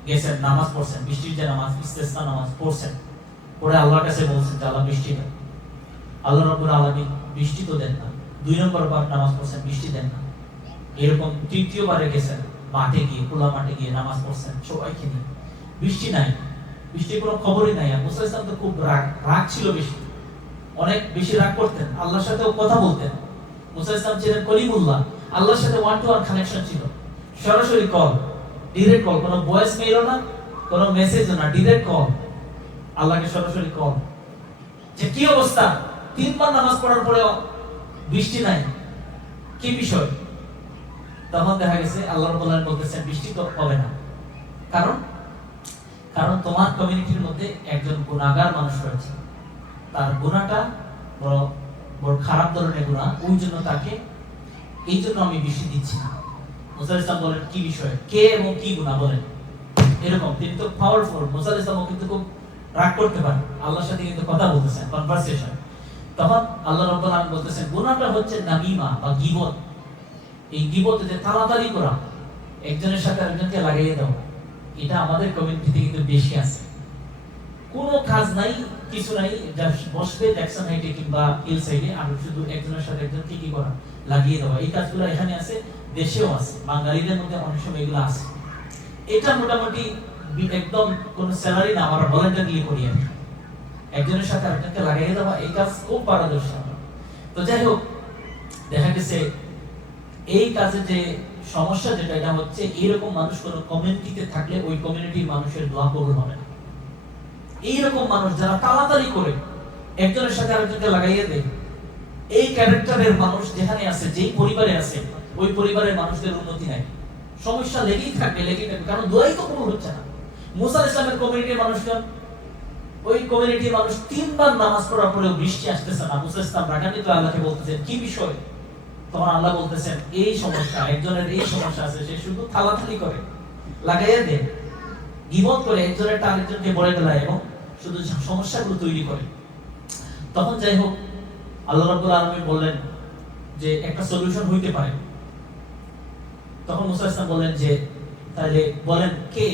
গেছেন, নামাজ পড়ছেন, বৃষ্টির যে নামাজ, ইস্তেসকা নামাজ পড়ছেন, পরে আল্লাহর কাছে বলছেন যে আল্লাহ বৃষ্টি দেন। আল্লাহ রাব্বুল আলামিন বৃষ্টি তো দেন না। 2 নম্বর বার নামাজ পড়ছেন, বৃষ্টি দেন না। এরকম তৃতীয়বারে গেছেন, মাঠে গিয়ে, খোলা মাঠে গিয়ে নামাজ পড়ছেন সবাইকে নিয়ে, বৃষ্টি নাই, বৃষ্টির কোনো খবরই নাই। আর মুসা ইসলাম তো খুব রাগ ছিল বেশি, অনেক বেশি রাগ করতেন, আল্লাহর সাথেও কথা বলতেন। মুসা ইসলাম ছিলেন কলিমুল্লাহ, আল্লাহর সাথে 1-to-1 কানেকশন ছিল, সরাসরি কল, ডিরেক্ট কল, কোনো ভয়েস মেইলও না, কোনো মেসেজও না, ডিরেক্ট কল, আল্লাহকে সরাসরি কল। যে কি অবস্থা, 3 বার নামাজ পড়ার পরেও বৃষ্টি নাই, কি বিষয়? তখন দেখা গেছে আল্লাহ রাব্বুল আলামিন বলতেছেন বৃষ্টি তো হবে না। কারণ কারণ তোমার কমিউনিটির মধ্যে একজন গুনাহগার মানুষ রয়েছে, তার গুনাহটা বড় বড় খারাপ ধরনের গুনাহ, ওই জন্য তাকে, এই জন্য আমি বৃষ্টি দিচ্ছি না। মুসা ইসলাম বলেন কি বিষয়, কে এবং কি গুনাহ বলেন। এরকম তিনি তো পাওয়ারফুল, মুসা ইসলামও কিন্তু খুব রাগ করতে পারে, আল্লাহর সাথে কিন্তু কথা বলতেছেন, কনভারসেশন। তখন আল্লাহ রাব্বুল আলামিন বলতেছেন গুনাহটা হচ্ছে নামিমা বা গীবত। এই গীবতে যে তাড়াতাড়ি করা, একজনের সাথে আরেকজনকে লাগিয়ে দাও, এটা আমাদের কমিউনিটিতে কিন্তু বেশি আছে। কোনো কাজ নাই, কিছু নাই, জাস্ট বসবে জ্যাকসন হাইটে কিংবা হিল সাইডে, আর শুধু একজনের সাথে একজনকে কি করা, লাগিয়ে দেওয়া। এই কাজগুলো এখানে আছে, দেশেও আছে, বাঙালিদের মধ্যে অনেক সময় এগুলো আছে। এটা মোটামুটি একদম কোনো স্যালারি না, আমরা ভলান্টারিলি করি। আমি একজনের সাথে আরেকজনকে লাগিয়ে দেওয়া, এই কাজ খুব পারদর্শী আমরা। তো যাই হোক, দেখা গেছে এই কাজে যে সমস্যা যেটা, এটা হচ্ছে এরকম মানুষ কোন কমিউনিটিতে থাকলে ওই কমিউনিটির মানুষের দোয়া কবুল হবে না। এইরকম মানুষ যারা তাড়াতাড়ি করে একজনের সাথে আরেকজনকে লাগাইয়ে দেয়, এই ক্যারেক্টারের মানুষ যেখানে আছে, যেই পরিবারে আছে, ওই পরিবারের মানুষদের উন্নতি নাই, সমস্যা লেগেই থাকবে, কারণ দোয়াই তো কবুল হচ্ছে না। মুসা ইসলামের কমিউনিটির মানুষজন, ওই কমিউনিটির মানুষ 3 বার নামাজ পড়ার পরেও বৃষ্টি আসতেছে না। মুসা ইসলাম রাগান্বিত আল্লাহকে বলতেছেন কি বিষয়? তখন আল্লাহ বলতেছেন এই সমস্যা, একজনের এই সমস্যা আছে, সে শুধু থালাথালি করে, লাগাইয়া দেয়, গীবত করে, একজনের আরেকজনকে বলে ফেলায় এবং শুধু সমস্যাগুলো তৈরি করে। তখন যাই হোক, আল্লাহ রাব্বুল আলামিন বললেন যে একটা সলিউশন হইতে পারে। তখন মুসা ইসলাম বললেন যে তাহলে বলেন কে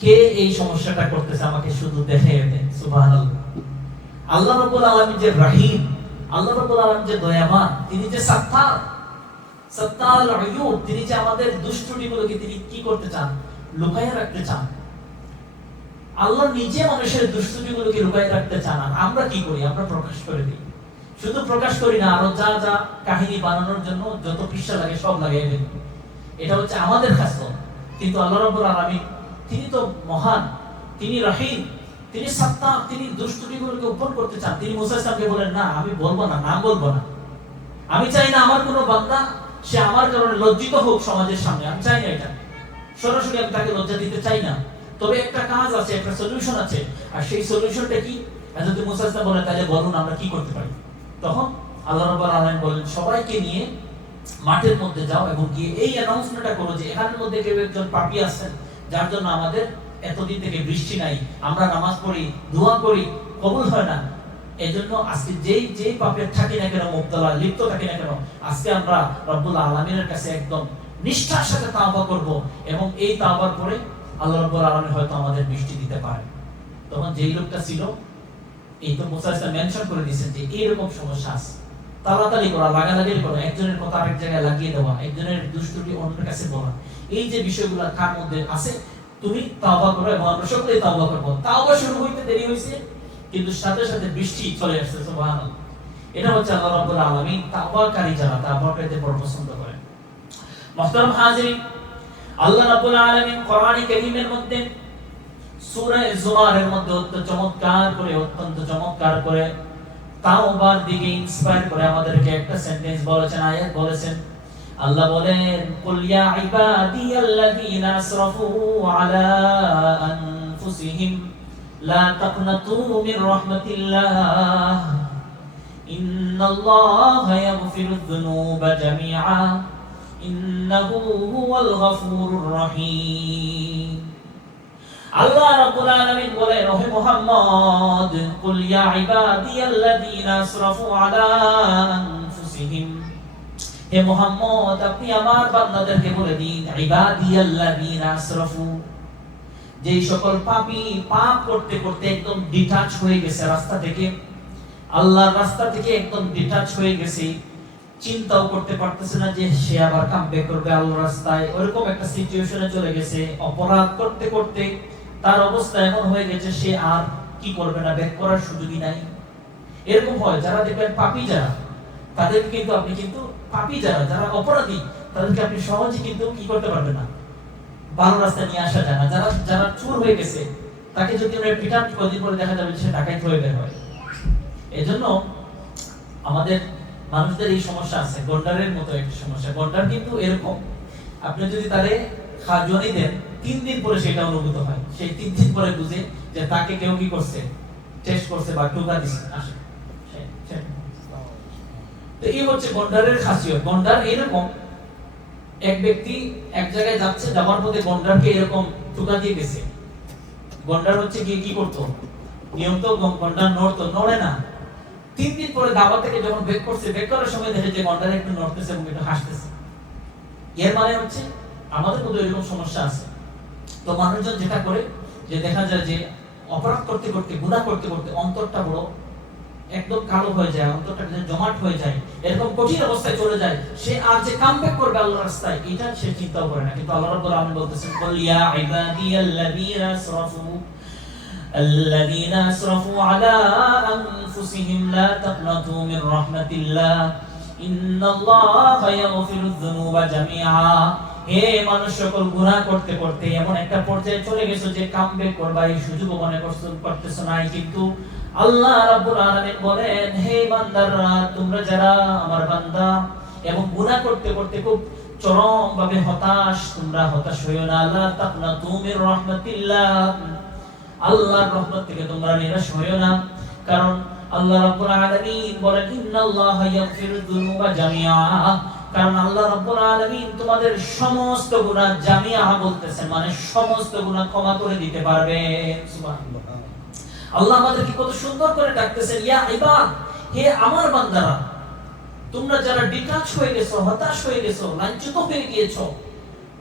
কে এই সমস্যাটা করতেছে, আমাকে শুধু দেখাইয়া দেন। সুবহানাল্লাহ। আল্লাহ রাব্বুল আলামিন যে রহিম, আল্লাহ রাব্বুল আলামিন যে দয়াবান, তিনি যে সাত্তার, সাত্তারুল উয়ুব, তিনি যে আমাদের দুষ্টুটিগুলোকে তিনি কি করতে চান, লুকাইয়ে রাখতে চান। আল্লাহ নিজে মানুষের দুষ্টুটিগুলোকে লুকাইয়ে রাখতে চান, আর আমরা কি করি, আমরা প্রকাশ করে দিই। শুধু প্রকাশ করি না, আরো যা যা কাহিনী বানানোর জন্য যত পৃষ্ঠা লাগে সব লাগাই দেন। এটা হচ্ছে আমাদের খাসলত। কিন্তু আল্লাহ রাব্বুল আলামিন তিনি তো মহান, তিনি রহিম, তিনি সাত্তার, তিনি দুষ্টুটিগুলোকে উপর করতে চান। তিনি মুসা ইসলামকে বলেন না, আমি বলবো না, নাম বলবো না। আমি চাই না আমার কোনো বান্দা সে আমার কারণে লজ্জিত হোক সমাজের সামনে, আমি চাই না এটা। সরাসরি আমি তাকে লজ্জা দিতে চাই না। তবে একটা কাজ আছে, একটা সলিউশন আছে, আর সেই সলিউশনটা কি? হযরত মুসা ইসলাম বলেন তাহলে বলুন আমরা কি করতে পারি। তখন আল্লাহ রাব্বুল আলামিন বলেন সবাইকে নিয়ে মাঠের মধ্যে যাও এবং গিয়ে এই অ্যানাউন্সমেন্টটা করো যে এখানের মধ্যে কেউ একজন পাপী আছেন, যার জন্য আমাদের এতদিন থেকে বৃষ্টি নাই, আমরা নামাজ পড়ি, দোয়া করি, কবুল হয় না। এজন্য আজকে যেই পাপের থাকি না কেন, মুবতালা লিপ্ত থাকি না কেন, আজকে আমরা রব্বুল আলামিনের কাছে একদম নিষ্ঠার সাথে তাওবা করব এবং এই তাওবার পরে আল্লাহ রাব্বুল আলামিন হয়তো আমাদের বৃষ্টি দিতে পারে। তখন যেই লোকটা ছিল, এই তো মুসা ইসলাম মেনশন করে দিয়েছেন যে এইরকম সমস্যা আছে, তাড়াতাড়ি করা, লাগালাগি করা, একজনের কথা আরেক জায়গায় লাগিয়ে দেওয়া, একজনের দুষ্টুটি অন্যের কাছে বলা, এই যে বিষয়গুলো কার মধ্যে আছে, তুমি তাওবা করো এবং আমরা সকলেই তাওবা করব। তাওবা শুরু হইতে দেরি হয়েছে, কিন্তু সাথে সাথে বৃষ্টি চলে আসছে। সুবহানাল্লাহ। এটা হচ্ছে আল্লাহ রাব্বুল আলামিন তাওবাকারী যারা, তাওবাকারীতে বড় পছন্দ করেন। মুহতারাম হাজিরিন, আল্লাহ রাব্বুল আলামিন কোরআনে কারীমের মধ্যে সূরা জুমারের মধ্যে অত্যন্ত চমৎকার করে তাওবার দিকে ইন্সপায়ার করে আমাদেরকে একটা সেন্টেন্স বলেছেন, আয়াত বলেছেন। আল্লাহ বলেন কুল ইয়া ইবাদিয়াল্লাযীনা আসরাফু আলা আনফুসিহিম লা তাকনাতু মির রাহমাতিল্লাহ ইন্নাল্লাহা ইয়াগফিরুয যুনুবা জামিআ ইন্নাহু হুয়াল গফুরুর রহিম। আল্লাহ রাব্বুল আলামিন বলেন ওহে মুহাম্মদ কুল ইয়া ইবাদিয়াল্লাযীনা আসরাফু আলা আনফুসিহিম, হে মুহাম্মদ আপনি আমার বান্দাদেরকে বলে দিন ইবাদিয়াল্লাযীনা আসরাফু, যেই সকল পাপী পাপ করতে করতে একদম ডিটাচ হয়ে গেছে রাস্তা থেকে, আল্লাহর রাস্তা থেকে একদম ডিটাচ হয়ে গেছে, চিন্তাও করতে পারতেছে না যে সে আবার কামব্যাক করবে আল্লাহর রাস্তায়, ওরকম একটা সিচুয়েশনে চলে গেছে। অপরাধ করতে করতে তার অবস্থা এমন হয়ে গেছে সে আর কি করবে না, ব্যাক করার সুযোগই নাই। এরকম হয় যারা দেখবেন পাপী, যারা তাদেরকে কিন্তু আপনি কিন্তু পাপী যারা অপরাধী তাদেরকে আপনি সহজে কিন্তু কি করতে পারবেন না, ভালো রাস্তায় নিয়ে আসা যায় না। যারা চোর হয়ে গেছে তাকে যদি আমরা পিটান, কদিন পরে দেখা যাবে সে ডাকাত হয়ে বের হয়। এজন্য আমাদের মানুষদের এই সমস্যা আছে, গন্ডারের মতো একটা সমস্যা। গন্ডার কিন্তু এরকম, আপনি যদি তারে খাজনি দেন 3 দিন পরে সেটা অনুভূত হয়, সেই 3 দিন পরে বুঝে যে তাকে কেউ কি করছে, টেস্ট করছে বা টোকা দিছে। আসে তো এই হচ্ছে গন্ডারের খাসিয়ত। গন্ডার এরকম, এক ব্যক্তি এক জায়গায় যাচ্ছে, যাওয়ার পথে গন্ডারকে এরকম টোকা দিয়ে গেছে। গন্ডার হচ্ছে গিয়ে কি করতো, নিয়ম তো গন্ডার নড়ে না। 3 দিন পরে দাওয়া থেকে যখন ব্রেক করছে, ব্রেক করার সময় দেখে যে গন্ডার একটু নড়তেছে এবং একটু হাসতেছে। এর মানে হচ্ছে আমাদের মধ্যে এরকম সমস্যা আছে। তো মানুষজন যেটা করে যে দেখা যায় যে অপরাধ করতে করতে, গুনাহ করতে করতে অন্তরটা বড় একদম কালো হয়ে যায়, অন্তরটা জমাট হয়ে যায়, এরকম কঠিন অবস্থায় চলে যায়। সে আর যে কামব্যাক করবে আল্লাহর রাস্তায় এটা সে চিন্তাও করে না। কিন্তু আল্লাহ রাব্বুল আলামিন বলতেছেন, কুল ইয়া ইবাদিয়াল্লাযীনা আসরাফু আলা আনফুসিহিম লা তাকনাতু মির রাহমাতিল্লাহ ইন্নাল্লাহা ইয়াগফিরুয যুনুবা জামিআ। হে মানুষ সকল, গুনাহ করতে করতে এমন একটা পর্যায়ে চলে গেছো যে কামব্যাক করবা এই সুযোগ মনে করতেছো না। কিন্তু আল্লাহ রাব্বুল আলামিন বলেন, হে বান্দারা, তোমরা যারা আমার বান্দা এবং গুনাহ করতে করতে খুব চরম ভাবে হতাশ, তোমরা হতাশ হইও না। লা তাকনাতু মির রাহমাতিল্লাহ, আল্লাহর রহমত থেকে তোমরা নিরাশ হইও না। কারণ আল্লাহ রাব্বুল আলামিন বলেন, ইন্নাল্লাহা ইয়াগফিরুয যুনুবা জামিআ। কারণ আল্লাহ রাব্বুল আলামিন তোমাদের সমস্ত গুনাহ, জামিআ বলতেছেন মানে সমস্ত গুনাহ ক্ষমা করে দিতে পারবেন। সুবহানাল্লাহ। আল্লাহ আমাদেরকে কত সুন্দর করে ডাকতেছেন, ইয়া ইবাদ, হে আমার বান্দারা, তোমরা যারা ডিটাচ হয়ে গেছো, হতাশ হয়ে গেছো, লাঞ্ছিত হয়ে গিয়েছো,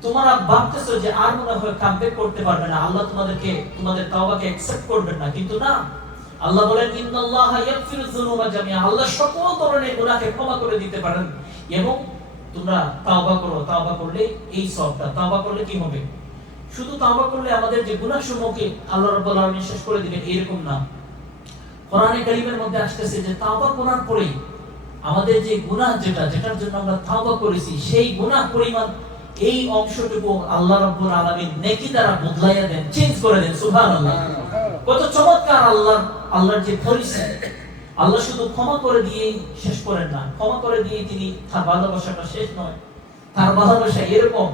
তোমরা ভাবতেছো যে আর মনে হয় কামব্যাক করতে পারবে না, আল্লাহ তোমাদের তাওবাকে অ্যাকসেপ্ট করবেন না। কিন্তু না, আল্লাহ বলেন, ইন্নাল্লাহা ইয়াগফিরুয যুনুবা জামিআ, আল্লাহ সকল ধরনের গুনাহকে ক্ষমা করে দিতে পারেন। এবং তোমরা তাওবা করো, তাওবা করলে এই সওয়াবটা, তাওবা করলে কি হবে, শুধু তাওবা করলে আমাদের যে গুনাহসমূহকে আল্লাহ রাব্বুল আলামিন শেষ করে দিবেন এরকম না। কোরআনে কারীমের মধ্যে আসছে যে তাওবা করার পরেই আমাদের যে গুনাহ, যেটার জন্য আমরা তাওবা করেছি, সেই গুনাহ পরিমাণ এই অংশটুকু আল্লাহ রাব্বুল আলামিন নেকি দ্বারা বদলাইয়া দেন, চেঞ্জ করে দেন। সুবহানাল্লাহ। কত চমৎকার আল্লাহর যে পরিচয়। আল্লাহ শুধু ক্ষমা করে দিয়ে শেষ করেন না, ক্ষমা করে দিয়ে তিনি, তার ভালোবাসাটা শেষ নয়। তার ভালোবাসা এরকম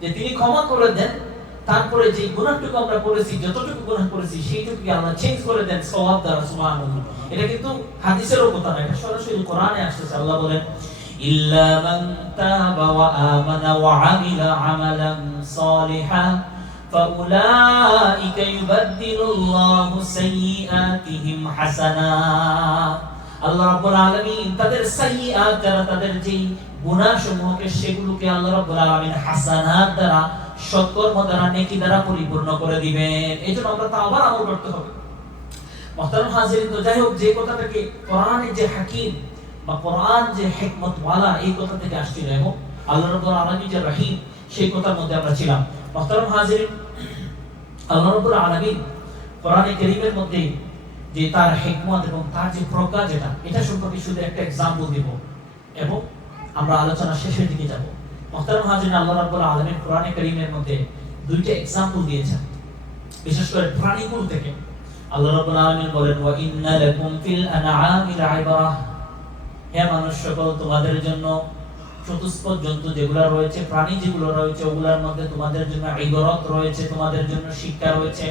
যে তিনি ক্ষমা করে দেন, তারপরে যে গুনাহটুকু আমরা করেছি, যতটুকু গুনাহ করেছি সেইটুকুকে আল্লাহ চেঞ্জ করে দেন সওয়াব দ্বারা। সুবহানাল্লাহ। এটা কিন্তু হাদিসেরও কথা না, এটা সরাসরি কোরআনে আসছে। আল্লাহ বলেন, ইল্লা মান তাবা ওয়া আমানা ওয়া আমিলা আমালান সালিহান ফাউলাইকা ইউবাদদিলুল্লাহু সাইয়্যাতিহিম হাসানাত। আল্লাহ রাব্বুল আলামিন তাদের সাইয়্যাত, যারা তাদের যে গুনাহসমূহকে, সেগুলোকে আল্লাহ রাব্বুল আলামিন হাসানাত দ্বারা, সৎকর্ম দ্বারা, নেকি দ্বারা পরিপূর্ণ করে দিবেন। এইজন্য আমরা তাওবার আমল করতে হবে। মুহতারাম হাজিরিন, তো যাই হোক, যে কথাটাকে কোরআনের যে হাকিম বা কোরআন যে হিকমত ওয়ালা, এই কথা থেকে আসছিল এবং আল্লাহ রাব্বুল আলামিন যে রহিম, সেই কথার মধ্যে আমরা ছিলাম। মুহতারাম হাজিরিন, আল্লাহ রাব্বুল আলামিন কোরআনে কারীমের মধ্যে যে তার হিকমত এবং তার যে প্রজ্ঞা, এটা সম্পর্কে শুধু একটা एग्जांपल দেব এবং আমরা আলোচনা শেষের দিকে যাব। মুহতারাম হাজিরিন, আল্লাহ রাব্বুল আলামিন কোরআনে কারীমের মধ্যে দুইটা एग्जांपल দিয়েছেন, বিশেষ করে প্রাণীকুল থেকে। আল্লাহ রাব্বুল আলামিন বলেন, ওয়া ইন্না লাকুম ফিল আনআমি লাইবরাহ, হে মানুষ সকল, তোমাদের জন্য চতুষ্পদ জন্তু যেগুলো রয়েছে, প্রাণী যেগুলো রয়েছে, ওগুলোর মধ্যে তোমাদের জন্য ইবরত রয়েছে, তোমাদের জন্য শিক্ষা রয়েছে।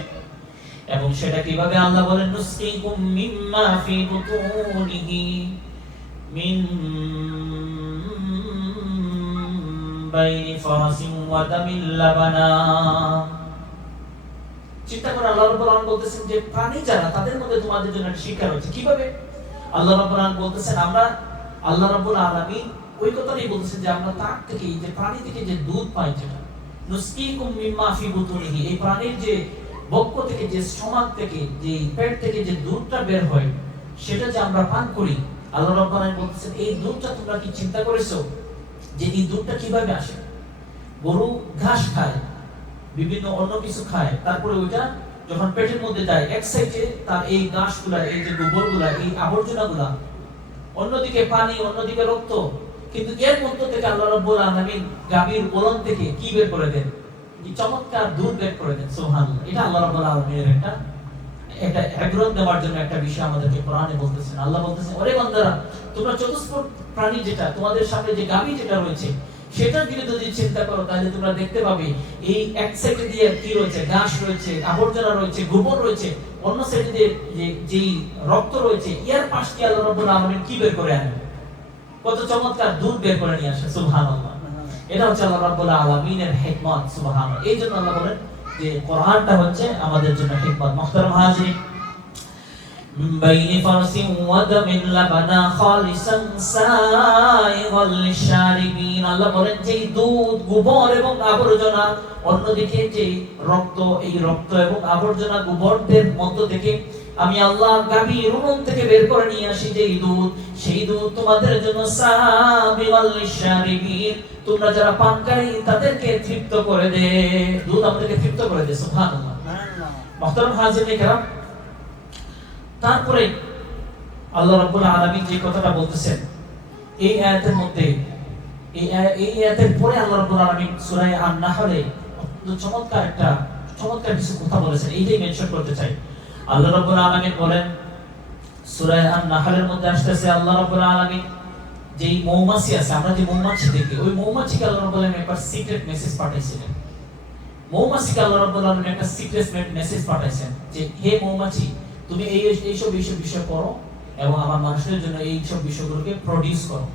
এবং সেটা কিভাবে আল্লাহ বলেন, নুসকিকুম মিম্মা ফি বুতুনিহি মিন বাইনি ফারাসিন ওয়া দামিল লাবানা। চিন্তা করে আল্লাহ রাব্বুল আলামিন বলতেছেন যে প্রাণী যারা, তাদের মধ্যে তোমাদের জন্য শিক্ষা রয়েছে। কিভাবে? আল্লাহ রাব্বুল আলামিন বলতেছেন, আল্লাহ রাব্বুল আলামিন ওই কথাটাই বলতেছেন যে আমরা তার থেকে, যে প্রাণী থেকে যে দুধ পাই, নুসকিকুম মিম্মা ফি বুতুনিহি, এই প্রাণীর যে বক্ষ থেকে, যে স্টমাক থেকে, যে পেট থেকে যে দুধটা বের হয় সেটা যে আমরা পান করি, আল্লাহ রাব্বুল আলামিন বলতেছেন এই দুধটা তোমরা কি চিন্তা করেছো যে এই দুধটা কিভাবে আসে? গরু ঘাস খায়, বিভিন্ন অন্য কিছু খায়, তারপরে ওইটা যখন পেটের মধ্যে যায় এক সাইডে তার এই ঘাসগুলা, এই যে গোবরগুলা, এই আবর্জনাগুলা, অন্যদিকে পানি, অন্যদিকে রক্ত, কিন্তু এর মধ্য থেকে আল্লাহ রাব্বুল আলামিন গাভীর ওলন থেকে কি বের করে দেন? কি চমৎকার দুধ বের করে দেন। সুবহানাল্লাহ। এটা আল্লাহ রাব্বুল আলামিনের একটা এগ্রত দেওয়ার জন্য একটা বিষয় আমাদেরকে কোরআনে বলতেছেন। আল্লাহ বলতেছেন, ওরে বান্দারা, তোমরা চতুষ্পদ প্রাণী যেটা তোমাদের সামনে, যে গাভী যেটা রয়েছে, সেটার দিকে যদি চিন্তা করো তাহলে তোমরা দেখতে পাবে এই এক সাইডে দিয়ে কি রয়েছে? ঘাস রয়েছে, আবর্জনা রয়েছে, গোবর রয়েছে, অন্য সাইডে দিয়ে যেই রক্ত রয়েছে, এর পাশ দিয়ে আল্লাহ রাব্বুল আলামিন কি বের করে আনেন? কত চমৎকার দুধ বের করে নিয়ে আসে। সুবহানাল্লাহ। এটা হচ্ছে আল্লাহ রাব্বুল আলামিনের হিকমত। সুবহানাল্লাহ। এই জন্য আল্লাহ বলেন যে কোরআনটা হচ্ছে আমাদের জন্য হিকমত। মুহতারাম হাজিরিন, মিন বাইনি ফারসিন ওয়া দামিন লাবানা খালিসান সাইগাল লিশারিবিন। আল্লাহ বলেন যে দুধ, গোবর এবং আবর্জনা, অন্যদিকে যে রক্ত, এই রক্ত এবং আবর্জনা গোবরদের মধ্য থেকে আমি আল্লাহ গাভীর উরুন থেকে বের করে নিয়ে আসি যে দুধ, সেই দুধ তোমাদের জন্য সাবিগাল লিশারিবিন, তোমরা যারা পানকারী তাদেরকে তৃপ্ত করে দে। দুধ আমাদেরকে তৃপ্ত করে দে। সুবহানাল্লাহ। মুহতারাম হাজিরিন کرام, তারপরে আল্লাহ রাব্বুল আলামিন যে কথাটা বলতেছেন এই আয়াতের মধ্যে, এই আয়াতের পরে আল্লাহ রাব্বুল আলামিন সূরা আন-নাহলে চমৎকার কিছু কথা বলেছেন, এইটাই মেনশন করতে চাই। আল্লাহ রাব্বুল আলামিন বলেন সূরা আন-নাহলের মধ্যে আসতেছে, আল্লাহ রাব্বুল আলামিন যেই মৌমাছি আছে, আমরা যে মৌমাছি দেখি, ওই মৌমাছিকে আল্লাহ রাব্বুল আলামিন একটা সিক্রেট মেসেজ পাঠাইছিলেন। মৌমাছিকে আল্লাহ রাব্বুল আলামিন একটা সিক্রেট মেসেজ পাঠাইছেন যে হে মৌমাছি, তুমি এইসব বিষয় করো এবং আমার মানুষের জন্য এইসব বিষয়গুলোকে প্রডিউস করো।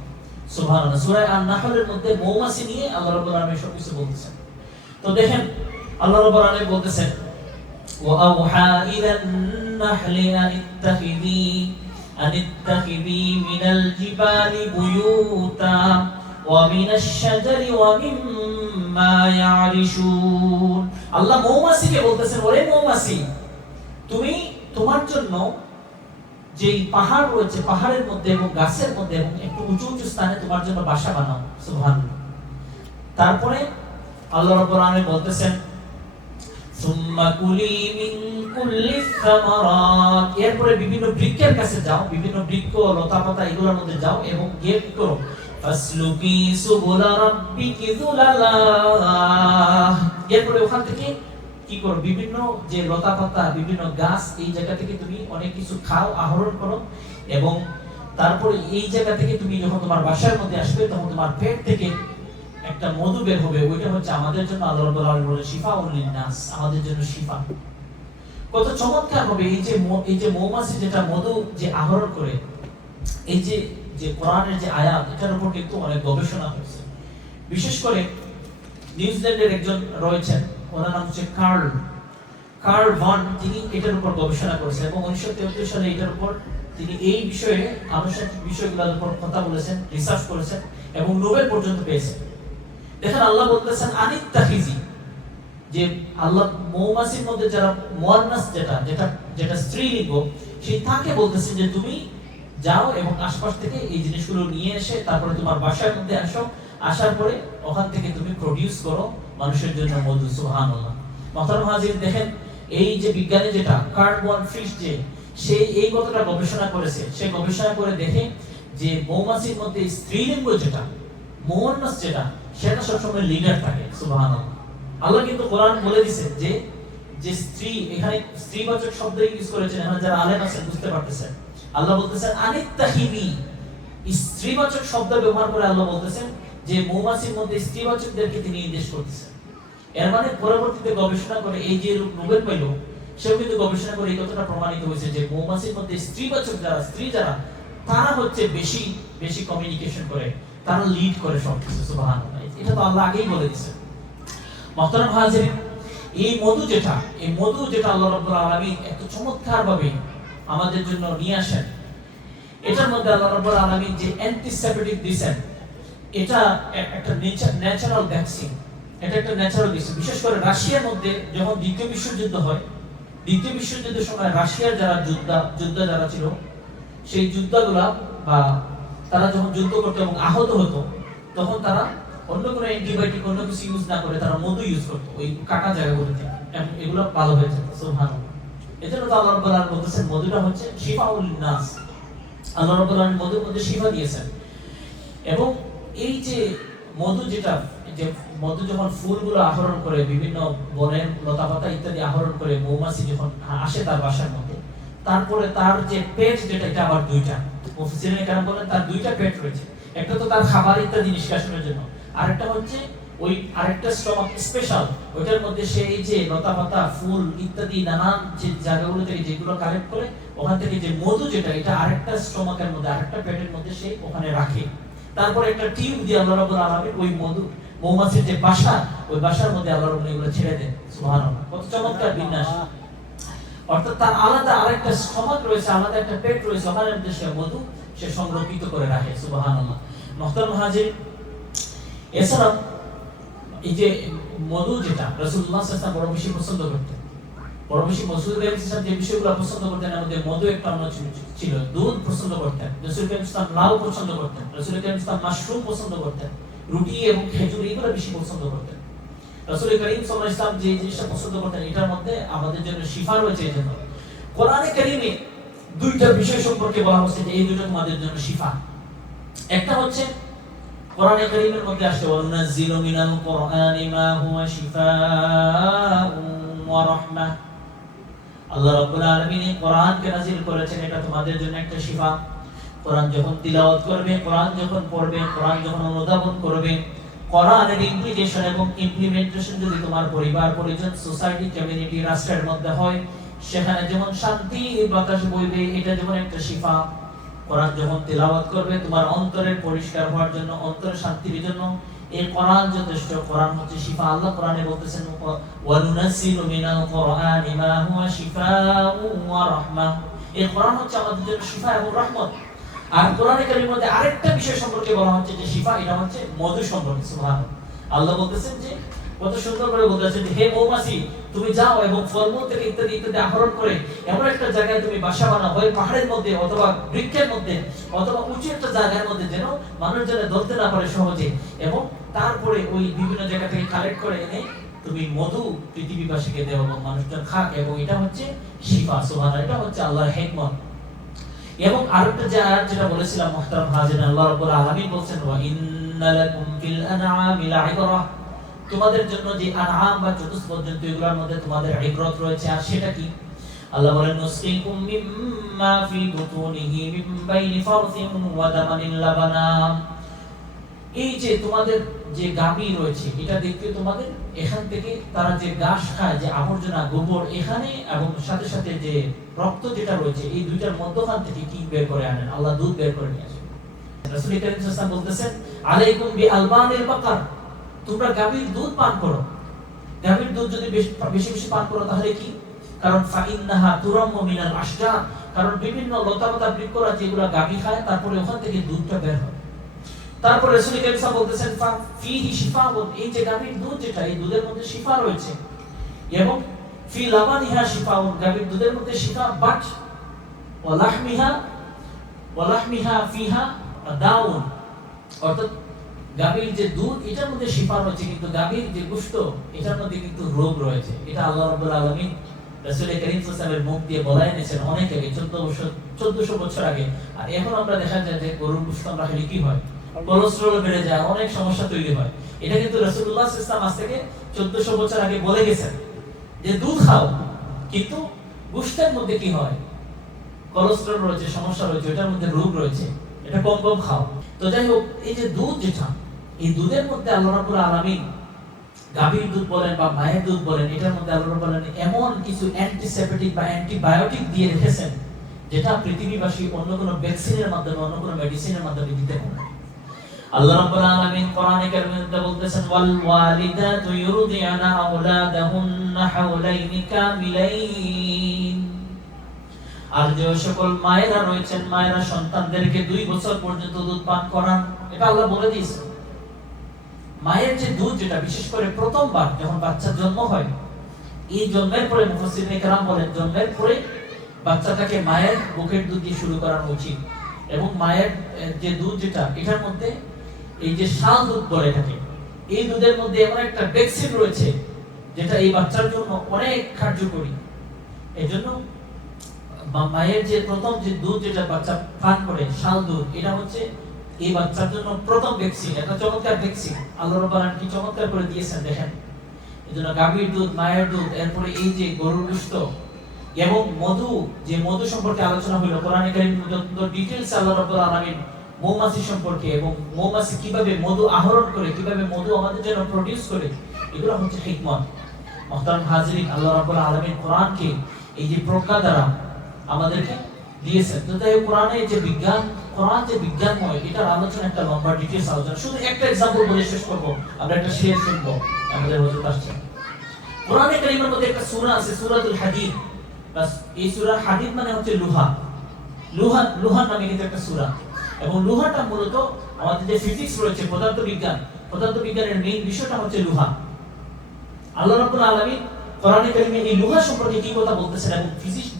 সুবহানাল্লাহ। সূরা আন-নাহলের মধ্যে মৌমাছি নিয়ে আল্লাহ রাব্বুল আলামিন সব কিছু বলতেছেন। তো দেখেন আল্লাহ রাব্বুল আলামিন বলতেছেন, ওয়া আওহা ইলান নাহলি আনিত্তাখিযি মিনাল জিবালি বুয়ুতা ওয়া মিনাশ শাজারি ওয়া মিম্মা ইয়ারিশুন। আল্লাহ মৌমাছিকে বলতেছেন, ওরে মৌমাছি, তুমি তোমার জন্য যেই পাহাড় রয়েছে, পাহাড়ের মধ্যে এবং গাছের মধ্যে এবং একটু উঁচু উঁচু স্থানে তোমার জন্য বাসা বানাও। সুবহানাল্লাহ। তারপরে আল্লাহ রাব্বুল আলামিন বলতেছেন, সুম্মা কুলি মিন কুল্লিস সামারাত, এরপরে বিভিন্ন বৃক্ষের কাছে যাও, বিভিন্ন বৃক্ষ, লতাপাতা এগুলোর মধ্যে যাও এবং গিয়ে কি করো? ফাসলুকি সুবুলা রাব্বিকি যুলালা, এরপরে ওখান থেকে কি করো? বিভিন্ন যে লতাপাতা, বিভিন্ন গাছ, এই জায়গা থেকে তুমি অনেক কিছু খাও, আহরণ করো, এবং তারপরে এই জায়গা থেকে তুমি যখন তোমার বাসার মধ্যে আসবে তখন তোমার পেট থেকে একটা মধু বের হবে, ওইটা হচ্ছে আমাদের জন্য আল্লাহ রাব্বুল আলামিন বলেন শিফাউল লিন-নাস, আমাদের জন্য শিফা। কত চমৎকার হবে এই যে মৌমাছি যেটা মধু যে আহরণ করে, এই যে কোরআনের যে আয়াত, এটার উপর কিন্তু অনেক গবেষণা হয়েছে। বিশেষ করে নিউজিল্যান্ডের একজন রয়েছেন, ওনার নাম হচ্ছে কার্ল ভন, তিনি এটার উপর গবেষণা করেছেন এবং 1973 সালে এটার উপর তিনি এই বিষয়ে, আনুষঙ্গিক বিষয়গুলোর উপর কথা বলেছেন, রিসার্চ করেছেন এবং নোবেল পর্যন্ত পেয়েছেন। দেখেন আল্লাহ বলতেছেন আনিত্তাখিজি, যে আল্লাহ মৌমাছির মধ্যে যারা মুয়ান্নাস, যেটা স্ত্রীলিঙ্গ, সেই তাকে বলতেছেন যে তুমি যাও এবং আশপাশ থেকে এই জিনিসগুলো নিয়ে এসে তারপরে তোমার বাসার মধ্যে আসো, আসার পরে ওখান থেকে তুমি প্রডিউস করো মানুষের জন্য মধু। সুবহানাল্লাহ। মুহতারাম হাজির, দেখেন এই যে বিজ্ঞানী যেটা কার্বন ফিশ, যে সে এই কথাটা গবেষণা করেছে, সে গবেষণা করে দেখে যে মৌমাছির মধ্যে স্ত্রীলিঙ্গ যেটা, মুয়ান্নাস যেটা, সেটা সবসময় লিডার থাকে। সুবহানাল্লাহ। আল্লাহ কিন্তু কোরআন বলে দিয়েছে যে স্ত্রী, এখানে স্ত্রীবাচক শব্দ ইউজ করেছেন, এখানে যারা আলেম আছেন বুঝতে পারতেছেন। আল্লাহ বলতেছেন আনিত্তাখিবি, স্ত্রীবাচক শব্দ ব্যবহার করে আল্লাহ বলতেছেন যে মৌমাছির মধ্যে স্ত্রীবাচকদেরকে তিনি নির্দেশ করতেছেন। এর মানে পরবর্তীতে গবেষণা করে এই যে নোবেল পাইল, সেও কিন্তু গবেষণা করে এই কথাটা প্রমাণিত হয়েছে যে মৌমাছির মধ্যে স্ত্রীবাচক যারা, স্ত্রী যারা, তারা হচ্ছে বেশি কমিউনিকেশন করে, তারা লিড করে সবকিছু। সুবহানাল্লাহ। এটা তো আল্লাহ আগেই বলে দিয়েছেন। মুহতারাম হাজিরিন, এই মধু যেটা আল্লাহ রাব্বুল আলামিন এত চমৎকার ভাবে আমাদের জন্য নিয়ে আসেন, এটার মধ্যে আল্লাহ রাব্বুল আলামিন যে অ্যান্টিসেপটিক দিয়েছেন, এটা একটা ন্যাচারাল ভ্যাকসিন। এটা একটা ন্যাচারাল কিছু। বিশেষ করে রাশিয়ার মধ্যে যখন দ্বিতীয় বিশ্বযুদ্ধ হয়, দ্বিতীয় বিশ্বযুদ্ধের সময় রাশিয়ার যারা যোদ্ধা যারা ছিল, সেই যোদ্ধাগুলা বা তারা যখন যুদ্ধ করতো এবং আহত হতো, তখন তারা অন্য কোনো অ্যান্টিবায়োটিক অন্য কিছু ইউজ না করে তারা মধু ইউজ করতো ওই কাটা জায়গাগুলোতে, এবং এগুলো ভালো হয়ে যেত। সুবহানাল্লাহ। এজন্য তো আল্লাহ রাব্বুল আলামিন বলতেছেন মধুটা হচ্ছে শিফাউল নাস। আল্লাহ রাব্বুল আলামিন মধুর মধ্যে শিফা দিয়েছেন। এবং এই যে মধু যেটা, যে মধু যখন ফুলগুলো আহরণ করে, বিভিন্ন বনের লতাপাতা ইত্যাদি আহরণ করে মৌমাছি যখন আসে তার বাসার মধ্যে, তারপরে তার যে পেট যেটা, এটা আবার দুইটা। মুফাসসিরিনে কেরাম বলেন তার দুইটা পেট রয়েছে। একটা তো তার খাবার ইত্যাদি নিষ্কাশনের জন্য, আরেকটা হচ্ছে ওই আরেকটা স্টমাক স্পেশাল, ওইটার মধ্যে সে এই যে লতাপাতা ফুল ইত্যাদি নানান যে জায়গাগুলো থেকে যেগুলো কালেক্ট করে, ওখান থেকে যে মধু যেটা, এটা আরেকটা স্টমাকের মধ্যে, আরেকটা পেটের মধ্যে সে ওখানে রাখে। তারপরে একটা টিউব দিয়ে আল্লাহ রাব্বুল আলামিন ওই মধু মৌমাছির যে বাসা, ওই বাসার মধ্যে আল্লাহ রাব্বুল এগুলো ছেড়ে দেন। সুবহানাল্লাহ, কত চমৎকার বিন্যাস। অর্থাৎ তার আলাদা আরেকটা স্টমাক রয়েছে, আলাদা একটা পেট রয়েছে, ওখানের মধ্যে সে মধু সে সংরক্ষিত করে রাখে। সুবহানাল্লাহ। মুহতারাম হাজির, এছাড়া এই যে মধু যেটা রাসূলুল্লাহ সাল্লাল্লাহু আলাইহি ওয়াসাল্লাম বড় বেশি পছন্দ করতেন, বড় বেশি রাসূল করিম সাল্লাল্লাহু আলাইহি ওয়াসাল্লাম যে বিষয়গুলো পছন্দ করতেন, এর মধ্যে মধু একটা অন্য ছিল। দুধ পছন্দ করতেন রাসূল করিম সাল্লাল্লাহু আলাইহি ওয়াসাল্লাম, লাউ পছন্দ করতেন রাসূল করিম সাল্লাল্লাহু আলাইহি ওয়াসাল্লাম, মাশরুম পছন্দ করতেন, রুটি এবং খেজুর এগুলো বেশি পছন্দ করতেন। রাসূল করিম সাল্লাল্লাহু আলাইহি ওয়াসাল্লাম যে জিনিসটা পছন্দ করতেন, এটার মধ্যে আমাদের জন্য শিফা রয়েছে। এজন্য কোরআনে কারীমে দুইটা বিষয় সম্পর্কে বলা হচ্ছে যে এই দুটো তোমাদের জন্য শিফা। একটা হচ্ছে কোরআনে কারীমের মধ্যে আসে ওয়ানুনাজ্জিলু মিনাল কুরআনি মা হুয়া শিফাউন ওয়া রাহমাহ। আল্লাহ রাব্বুল আলামিন এই কোরআনকে নাযিল করেছেন, এটা তোমাদের জন্য একটা শিফা। কোরআন যখন তিলাওয়াত করবে, কোরআন যখন পড়বে, কোরআন যখন অনুধাবন করবে, কোরআনের ইমপ্লিকেশন এবং ইমপ্লিমেন্টেশন যদি তোমার পরিবার পরিজন সোসাইটি কমিউনিটি রাষ্ট্রের মধ্যে হয়, সেখানে যেমন শান্তি বাতাস বইবে, এটা যেমন একটা শিফা। কোরআন যখন তিলাওয়াত করবে তোমার অন্তরের পরিষ্কার হওয়ার জন্য, অন্তরের শান্তির জন্য এই কোরআন যথেষ্ট। কোরআন হচ্ছে শিফা। আল্লাহ কোরআনে বলতেছেন ওয়ানুনাজ্জিলু মিনাল কুরআনি মা হুয়া শিফাউন ওয়া রাহমাহ। এই কোরআন হচ্ছে আমাদের জন্য শিফা এবং রহমত। আর কোরআনে কারীমের মধ্যে আরেকটা বিষয় সম্পর্কে বলা হচ্ছে যে শিফা, এটা হচ্ছে মধু সম্পর্কে। সুবহানাল্লাহ। আল্লাহ বলতেছেন যে, কত সুন্দর করে বলতেছেন যে হে মৌমাছি, তুমি যাও এবং ফলমূল থেকে ইত্যাদি ইত্যাদি আহরণ করে এমন একটা জায়গায় তুমি বাসা বানাও, হয় পাহাড়ের মধ্যে অথবা বৃক্ষের মধ্যে অথবা উঁচু একটা জায়গার মধ্যে, যেন মানুষ যেন ধরতে না পারে সহজে। এবং তারপরে ওই বিভিন্ন জায়গা থেকে কালেক্ট করে এনে তুমি মধু পৃথিবীবাসীকে দেও এবং মানুষজন খাক, এবং এটা হচ্ছে শিফা। সুবহানাল্লাহ। এটা হচ্ছে আল্লাহর হিকমত। এবং আরেকটা যে আয়াত যেটা বলেছিলাম মুহতারাম হাজিরিন, আল্লাহ রাব্বুল আলামিন বলেন ওয়া ইন্না লাকুম ফিল আনআমি লাইবরা। তোমাদের জন্য যে আনআম বা চতুষ্পদ জন্তু, এগুলোর মধ্যে তোমাদের ইবরত রয়েছে। আর সেটা কি? আল্লাহ বলেন নুসকিকুম মিম্মা ফি বুতুনিহি মিন বাইনি ফারসিন ওয়া দামানিন লাবানা। এই যে তোমাদের যে গাভী রয়েছে, এটা দেখতে তোমাদের এখান থেকে তারা যে ঘাস খায়, যে আবর্জনা গোবর এখানে, এবং সাথে সাথে যে রক্ত যেটা রয়েছে, এই দুইটার মধ্যখান থেকে কি বের করে আনেন? আল্লাহ দুধ বের করে নিয়ে আসেন। রাসূল করিম সাল্লাল্লাহু আলাইহি ওয়াসাল্লাম বলতেছেন আলাইকুম বিআলবানিল বাকার, তোমরা গাভীর দুধ পান করো। গাভীর দুধ যদি বেশি বেশি পান করো তাহলে কি? কারণ ফাইন্নাহা তুরাম্মু মিনাল আশজার, কারণ বিভিন্ন লতাপাতা বৃক্ষরা যেগুলো গাভী খায়, তারপরে ওখান থেকে দুধটা বের হয়। তারপরে রাসূল করিম সাল্লাল্লাহু আলাইহি ওয়াসাল্লাম বলতেছেন ফিহি শিফাউন, এই যে গাভীর দুধ যেটা, এই দুধের মধ্যে শিফা রয়েছে। এবং ফি লাবানিহা শিফাউন, গাভীর দুধের মধ্যে শিফা, বাট ওয়ালাহমিহা ফিহা দাউন, অর্থাৎ গাভীর যে দুধ এটার মধ্যে শিফা রয়েছে, কিন্তু গাভীর যে গোশত এটার মধ্যে কিন্তু রোগ রয়েছে। এটা আল্লাহ রাব্বুল আলামিন রাসূল করিম সাল্লাল্লাহু আলাইহি ওয়াসাল্লামের মুখ দিয়ে বলাই নিয়েছেন অনেক আগে, 1400 বছর আগে। আর এখন আমরা দেখা যায় যে গরুর গোশত আমরা খেলে কি হয়? কোলেস্টেরল বেড়ে যায়, অনেক সমস্যা তৈরি হয়। এটা কিন্তু রাসূলুল্লাহ সাল্লাল্লাহু আলাইহি ওয়াসাল্লাম আজ থেকে 1400 বছর আগে বলে গেছেন যে দুধ খাও, কিন্তু গোশতের মধ্যে কি হয়? কোলেস্টেরল রয়েছে, সমস্যা রয়েছে, এটার মধ্যে রোগ রয়েছে, এটা কম কম খাও। তো যাই হোক, এই যে দুধ যেটা, এই দুধের মধ্যে আল্লাহ রাব্বুল আলামিন গাভীর দুধ বলেন বা মায়ের দুধ বলেন, এটার মধ্যে আল্লাহ রাব্বুল আলামিন এমন কিছু অ্যান্টিসেপটিক বা অ্যান্টিবায়োটিক দিয়ে রেখেছেন, যেটা পৃথিবীবাসী অন্য কোনো ভ্যাকসিনের মাধ্যমে, অন্য কোনো মেডিসিনের মাধ্যমে দিতে পারে না। আল্লাহ রাব্বুল আলামিন কোরআনে কারীমের মধ্যে বলতেছেন ওয়াল ওয়ালিদাতু ইউরদি'না আওলাদাহুন্না হাওলাইনি কামিলাইন। আর যে সকল মায়েরা রয়েছেন, মায়েরা সন্তানদেরকে 2 বছর পর্যন্ত দুধ পান করান, এটা আল্লাহ বলে দিয়েছেন। মায়ের যে দুধ, যেটা বিশেষ করে প্রথমবার যখন বাচ্চার জন্ম হয়, এই জন্মের পরে মুফাসসিরিনে কেরাম বলেন জন্মের পরে বাচ্চাটাকে মায়ের বুকের দুধ দিয়ে শুরু করানো উচিত। এবং মায়ের যে দুধ, যেটা এটার মধ্যে এই যে শাল দুধ বলে থাকে, এই দুধের মধ্যে এমন একটা ভ্যাকসিন রয়েছে যেটা এই বাচ্চার জন্য অনেক কার্যকরী। এই জন্য মায়ের যে প্রথম যে দুধ যেটা বাচ্চা পান করে, শাল দুধ, এটা হচ্ছে এই বাচ্চার জন্য প্রথম ভ্যাকসিন। এটা চমৎকার ভ্যাকসিন, আল্লাহ রাব্বুল আলামিন কি চমৎকার করে দিয়েছেন দেখেন। এই জন্য গাভীর দুধ, মায়ের দুধ, এরপরে এই যে গরুর গোশত এবং মধু, যে মধু সম্পর্কে আলোচনা হলো কোরআনে কারীমে যত ডিটেইলস আল্লাহ রাব্বুল আলামিন মৌমাছি সম্পর্কে এবং মৌমাছি কিভাবে মধু আহরণ করে, কিভাবে মধু আমাদের জন্য প্রোডিউস করে, এগুলো হচ্ছে হিকমত। মুহতারাম হাজিরিন, আল্লাহ রাব্বুল আলামিন কোরআনকে এই যে প্রজ্ঞা দ্বারা আমাদেরকে দিয়েছেন। তো তাই কোরআনে যে বিজ্ঞান, কোরআন যে বিজ্ঞানময়, এটার আলোচনা একটা লম্বা ডিটেইলস আলোচনা। শুধু একটা एग्जांपल বলে শেষ করব, আমরা একটা শেয়ার শুনব। আমাদের হযরত আসছে কোরআনে কারীমের মধ্যে একটা সূরা আছে, সূরাতুল হাদিদ। বাস এই সূরা হাদিদ মানে হচ্ছে লোহা। লোহা নামে কিন্তু একটা সূরা। এবং লোহাটা মূলত আমাদের যে ফিজিক্স রয়েছে, পদার্থবিজ্ঞানের মেইন বিষয়টা হচ্ছে লোহা। আল্লাহ রাব্বুল আলামিন কোরআনে কারীমে এই লোহা সম্পর্কে কি কথা বলতেছেন, এবং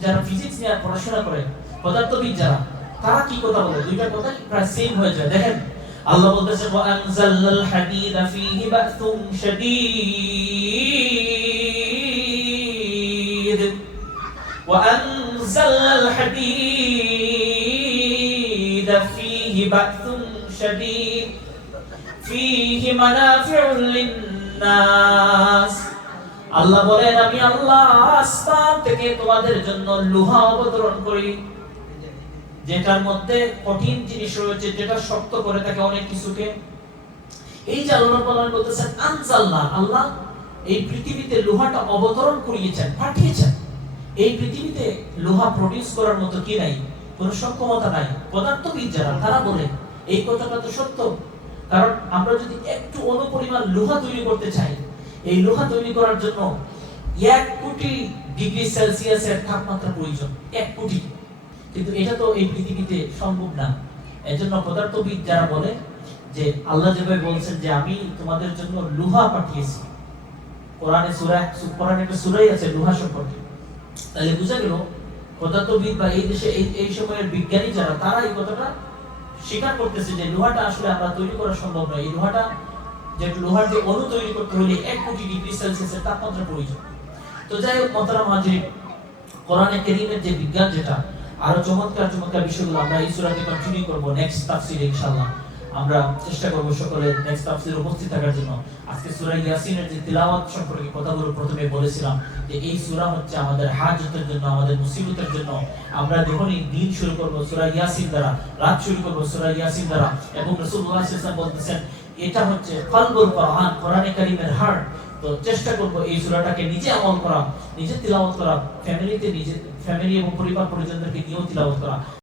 যারা ফিজিক্স নিয়ে পড়াশোনা করে, পদার্থবিদ যারা, তারা কি কথা বলে, দুইটা কথা প্রায় সেম হয়ে যায়। দেখেন আল্লাহ বলতেছেন ওয়া আনজালনাল হাদিদা ফীহি বাসুন শাদীদ ওয়া আনজালনাল হাদিদা ফীহি বাসুন শাদীদ ফীহি মানাফিউল লিন-নাস। আল্লাহ বলেন আমি আল্লাহ আসমান থেকে তোমাদের জন্য লোহা অবতরণ করি, যেটার মধ্যে কঠিন জিনিস রয়েছে, যেটা শক্ত করে থাকে অনেক কিছুকে। এই যে আল্লাহ বলতেছেন আনজালনা, আল্লাহ এই পৃথিবীতে লোহাটা অবতরণ করিয়েছেন, পাঠিয়েছেন। এই পৃথিবীতে লোহা প্রডিউস করার মতো কি নাই, কোনো সক্ষমতা নাই। পদার্থবিদ যারা, তারা বলে এই কথাটা তো সত্য। কারণ আমরা যদি একটু অনুপরিমাণ লোহা তৈরি করতে চাই, এই লোহা তৈরি করার জন্য 1 কোটি ডিগ্রি সেলসিয়াসের তাপমাত্রা প্রয়োজন, 1 কোটি। কিন্তু এটা তো এই পৃথিবীতে সম্ভব না। এজন্য পদার্থবিদ যারা বলে যে আল্লাহ যেভাবে বলছেন যে আমি তোমাদের জন্য লোহা পাঠিয়েছি, কোরআনে একটা সূরাই আছে লোহা সম্পর্কে। তাহলে বোঝা গেল পদার্থবিদ বা এই দেশে এই সময়ের বিজ্ঞানী যারা, তারা এই কথাটা স্বীকার করতেছে যে লোহাটা আসলে আমরা তৈরি করা সম্ভব নয়। এই লোহাটা, যে লোহার যে অণু তৈরি করতে হলে 1 কোটি ডিগ্রি সেলসিয়াসের তাপমাত্রা প্রয়োজন। তো যাই হোক মুহতারাম হাজিরিন, কোরআনে কারীমের যে বিজ্ঞান, যেটা আরো চমৎকার বিষয়গুলো আমরা এই সূরাতে কন্টিনিউ করব নেক্সট তাফসীরে ইনশাআল্লাহ। আমরা চেষ্টা করব সকলে নেক্সট তাফসীরে উপস্থিত থাকার জন্য। আজকে সূরা ইয়াসিনের যে তিলাওয়াত সম্পর্কে কথাগুলো প্রথমে বলেছিলাম, যে এই সূরা হচ্ছে আমাদের হাজতের জন্য, আমাদের মুসিবতের জন্য। আমরা যখনই দিন শুরু করব সূরা ইয়াসিন দ্বারা, রাত শুরু করব সূরা ইয়াসিন দ্বারা। এবং রাসূলুল্লাহ সাল্লাল্লাহু আলাইহি ওয়াসাল্লাম বলতেছেন এটা হচ্ছে কলবুল কোরআন, কোরআনে কারীমের হার্ট। তো চেষ্টা করব এই সূরাটাকে নিজে আমল করা, নিজে তিলাওয়াত করা, ফ্যামিলি এবং পরিবার পরিজনদেরকে নিয়েও তিলাওয়াত করা।